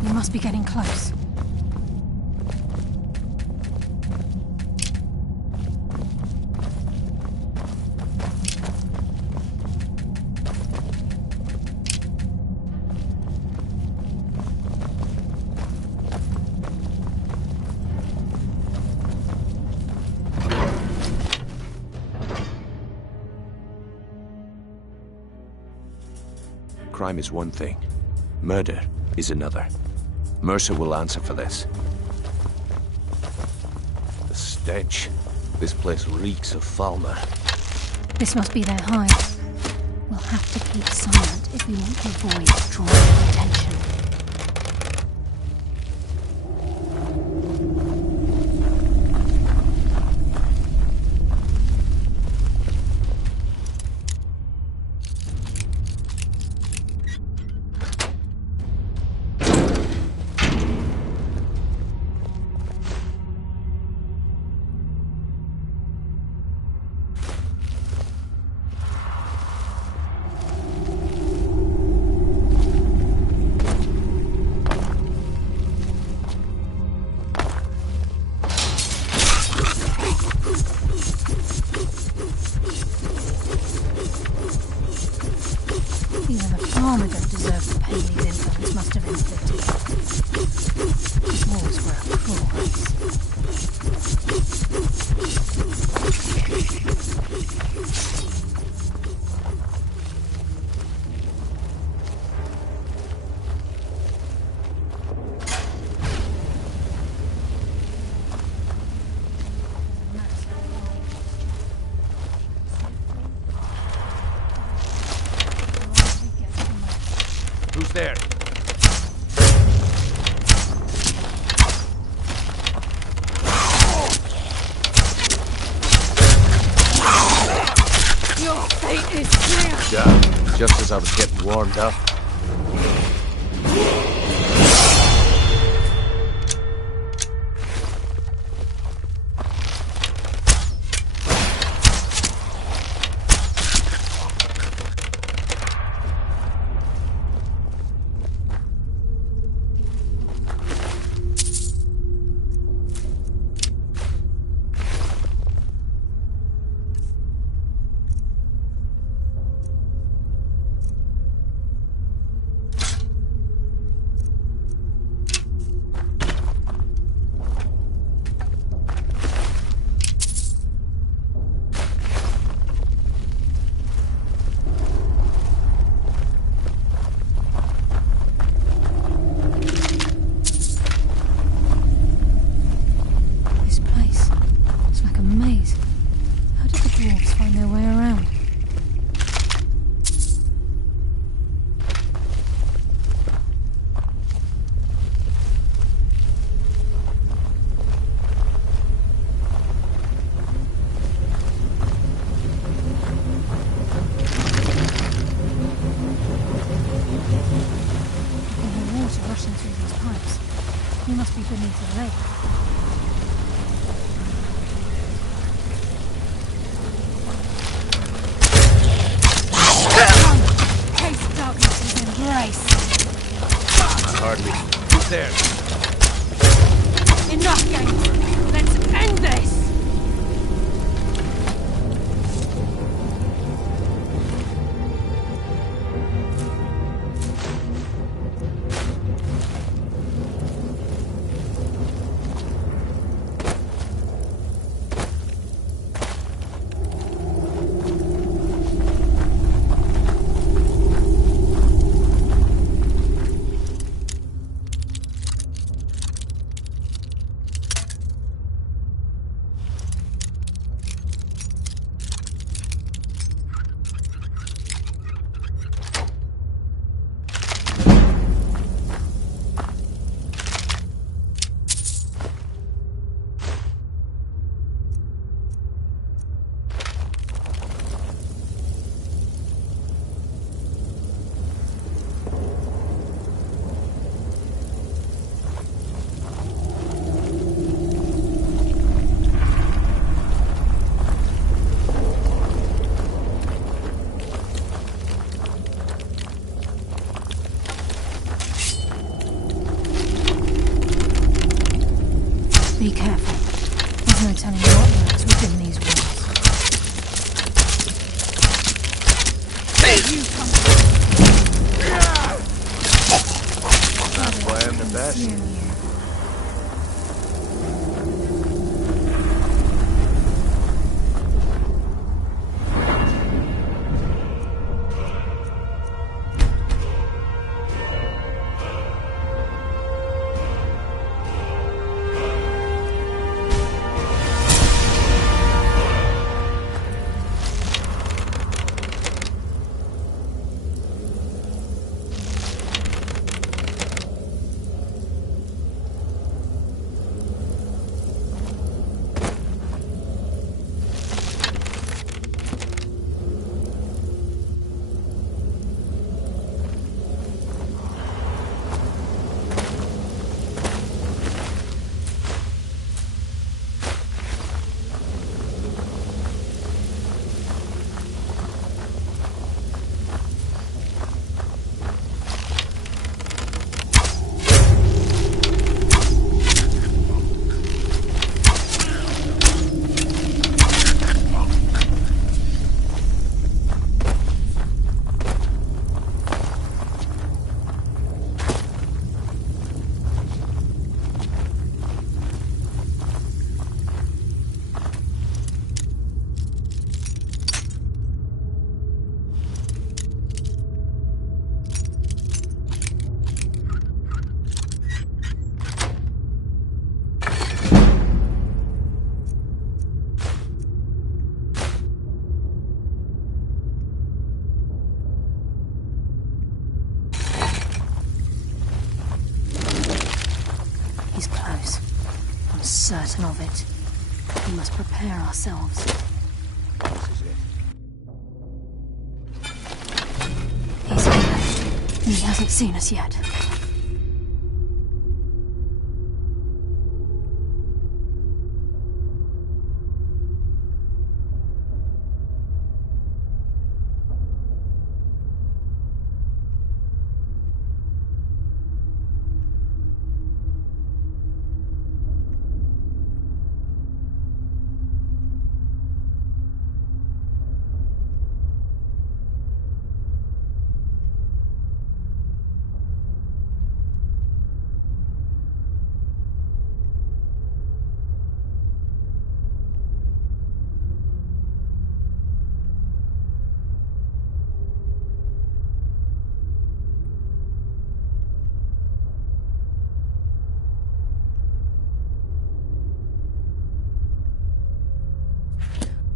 We must be getting close. Crime is one thing. Murder is another. Mercer will answer for this. The stench. This place reeks of Falmer. This must be their hive. We'll have to keep silent if we want to avoid drawing attention. Even the farmer don't deserve the pain these infants must have inflicted. These wolves were a cruel Who's there? Your fate is clear! Damn, just as I was getting warmed up. You must be beneath the lake. Taste darkness's embrace. Hardly. Who's there? Enough, gang! Let's end this! Be careful. There's no telling what lurks within these walls. That's why I'm the best. He's close. I'm certain of it. We must prepare ourselves. This is it. He's here. He hasn't seen us yet.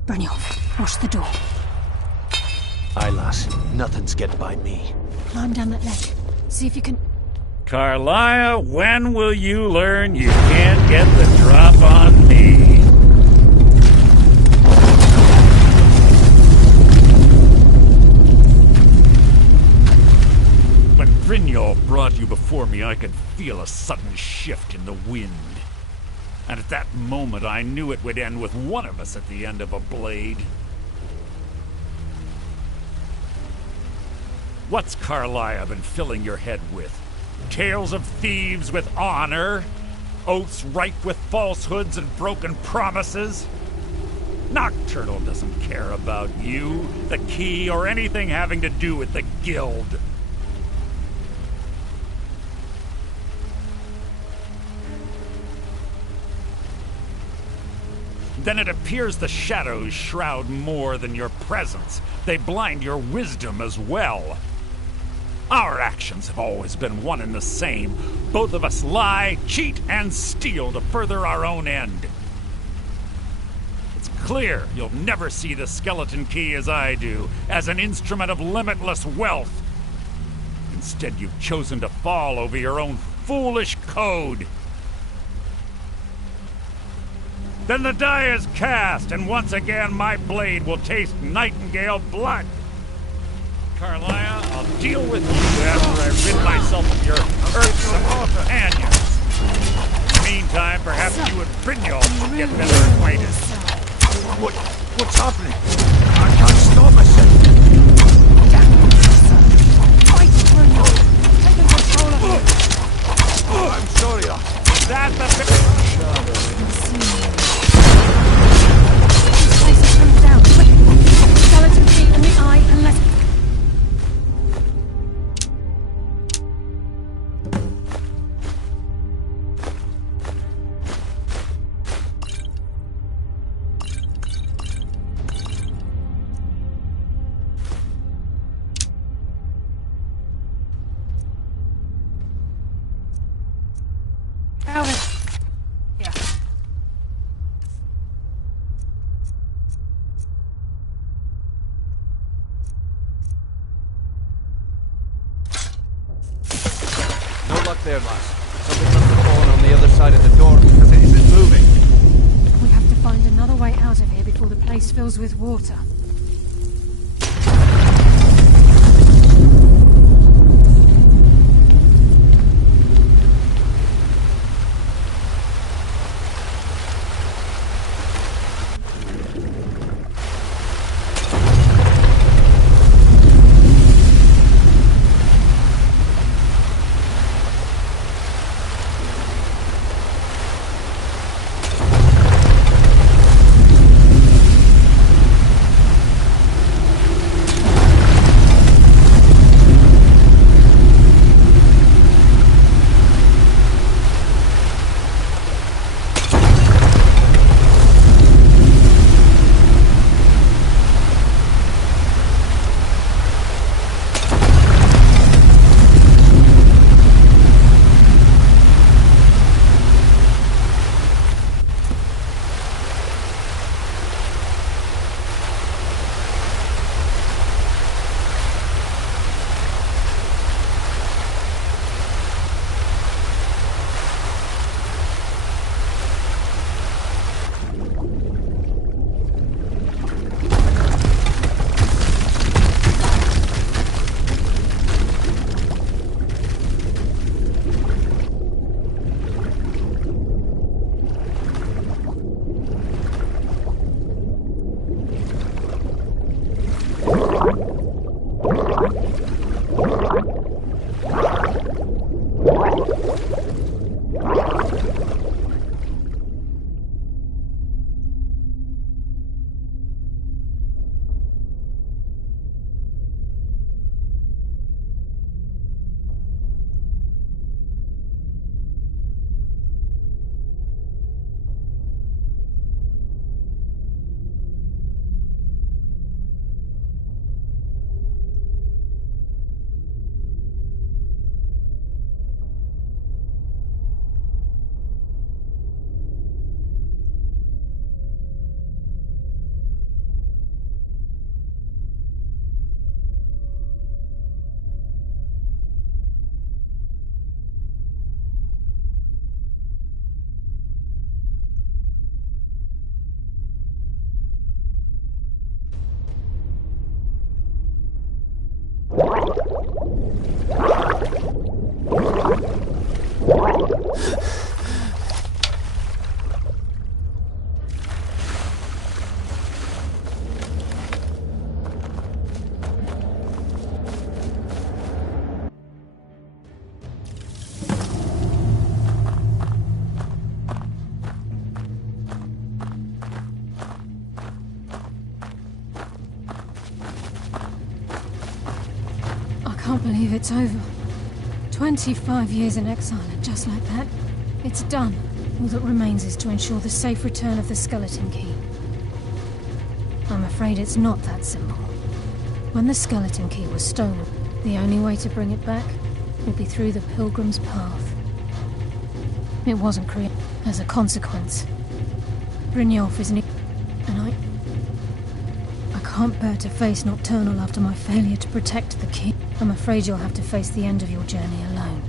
Brynjolf, watch the door. Aye, lass. Nothing's get by me. Climb down that ledge. See if you can... Carlia, when will you learn you can't get the drop on me? When Brynjolf brought you before me, I could feel a sudden shift in the wind. And at that moment, I knew it would end with one of us at the end of a blade. What's Carlia been filling your head with? Tales of thieves with honor? Oaths ripe with falsehoods and broken promises? Nocturnal doesn't care about you, the key, or anything having to do with the guild. Then it appears the shadows shroud more than your presence. They blind your wisdom as well. Our actions have always been one and the same. Both of us lie, cheat, and steal to further our own end. It's clear you'll never see the skeleton key as I do, as an instrument of limitless wealth. Instead, you've chosen to fall over your own foolish code. Then the die is cast, and once again my blade will taste nightingale blood. Carlia, I'll deal with you after I rid myself of your irksome companions. In the meantime, perhaps you and Brynjolf will get better acquainted. What's happening? I can't stop myself. Fight, Brynjolf! Taking control of you! I'm sorry, Is that the... Out of here. No luck there, lass. Something must have fallen on the other side of the door because it isn't moving. We have to find another way out of here before the place fills with water. I can't believe it's over. 25 years in exile, and just like that, it's done. All that remains is to ensure the safe return of the skeleton key. I'm afraid it's not that simple. When the skeleton key was stolen, the only way to bring it back will be through the Pilgrim's Path. It wasn't created as a consequence. Brynjolf is and I can't bear to face Nocturnal after my failure to protect the key. I'm afraid you'll have to face the end of your journey alone.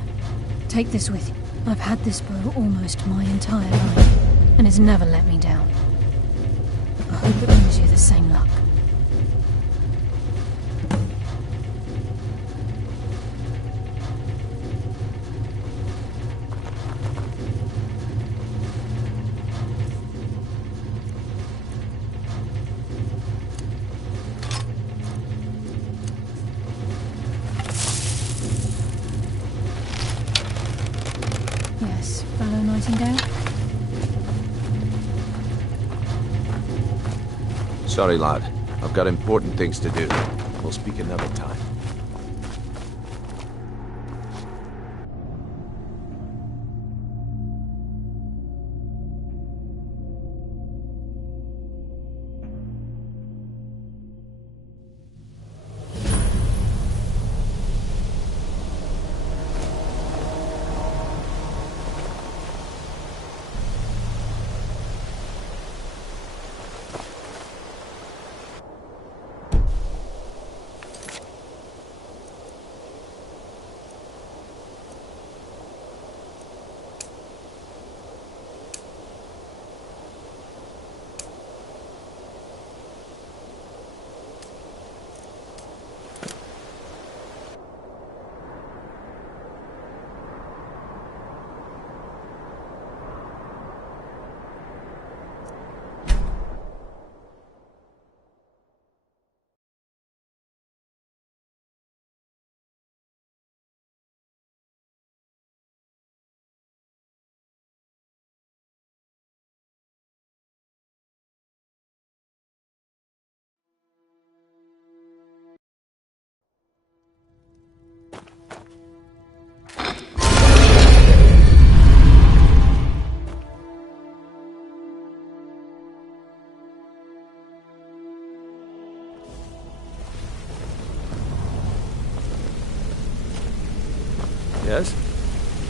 Take this with you. I've had this bow almost my entire life, and it's never let me down. I hope it brings you the same luck. Yes, fellow Nightingale? Sorry, lad. I've got important things to do. We'll speak another time.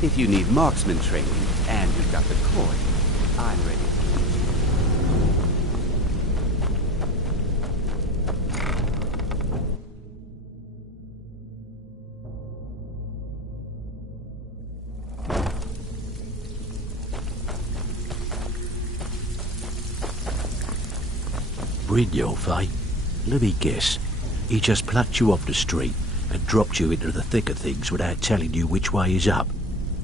If you need marksman training and you've got the coin, I'm ready. Brynjolf, eh? Let me guess. He just plucked you off the street and dropped you into the thick of things without telling you which way is up.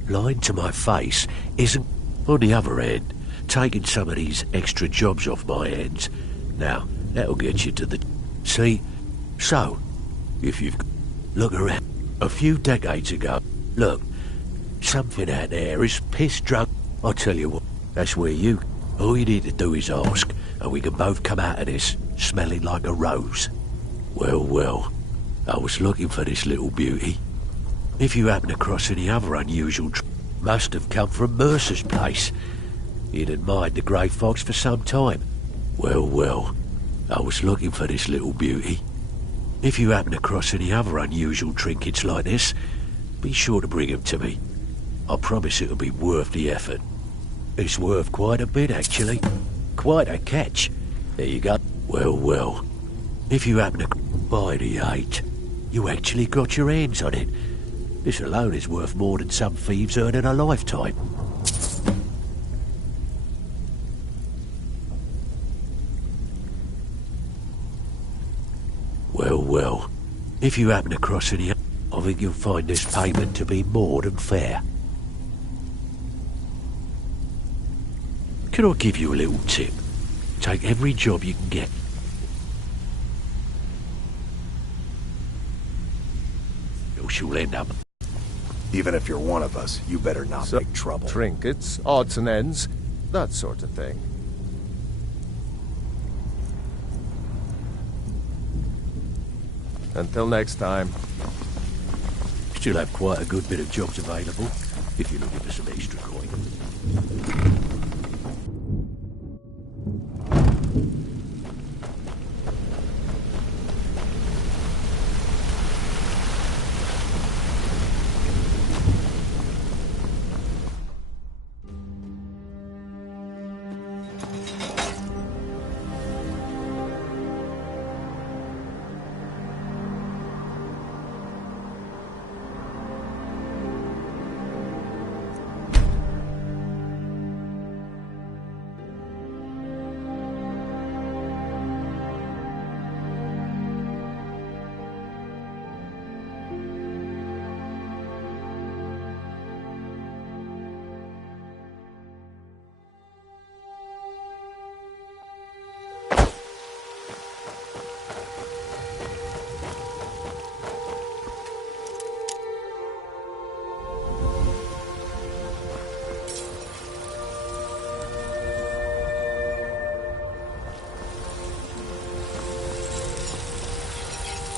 Lying to my face isn't... On the other hand, taking some of these extra jobs off my hands, now, that'll get you to the... See? So, if you've... Look around. A few decades ago, look, something out there is piss drunk. I'll tell you what, that's where you... All you need to do is ask, and we can both come out of this smelling like a rose. Well, well, I was looking for this little beauty. If you happen across any other unusual must have come from Mercer's place. He'd admired the grey fox for some time. Well, well, I was looking for this little beauty. If you happen across any other unusual trinkets like this, be sure to bring them to me. I promise it'll be worth the effort. It's worth quite a bit, actually. Quite a catch. There you go. Well, well, if you happen to buy the 8, you actually got your hands on it. This alone is worth more than some thieves earn in a lifetime. Well, well, if you happen across any... I think you'll find this payment to be more than fair. Can I give you a little tip? Take every job you can get. Else you'll end up... Even if you're one of us, you better not make trouble. Trinkets, odds and ends, that sort of thing. Until next time. Still have quite a good bit of jobs available, if you're looking for some extra coin.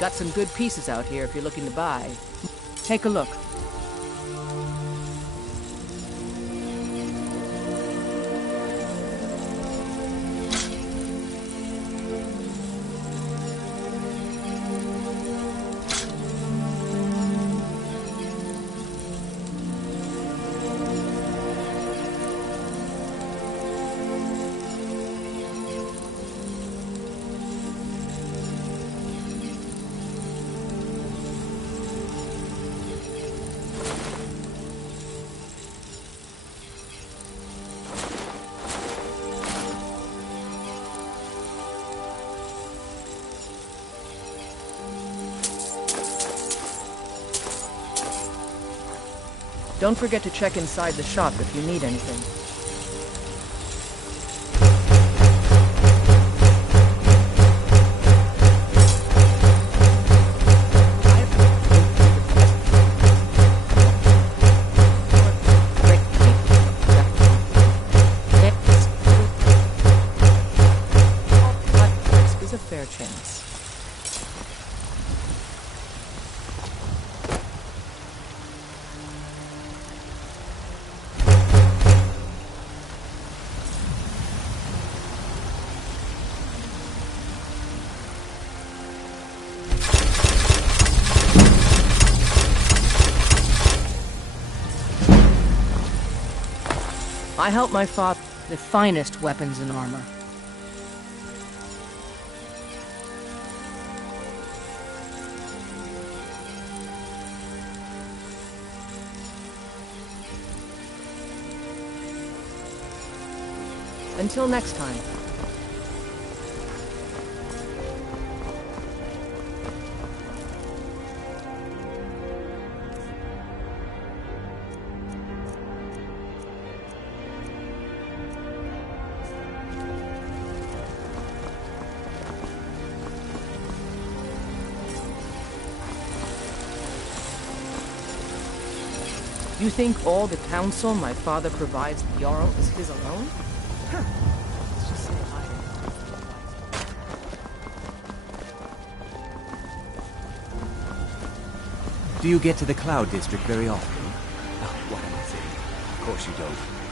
Got some good pieces out here if you're looking to buy. Take a look. Don't forget to check inside the shop if you need anything. Is a fair chance. I helped my father the finest weapons and armor. Until next time. You think all the counsel my father provides the Jarl is his alone? Let's just say hi. Do you get to the Cloud District very often? Oh, what am I saying? Of course you don't.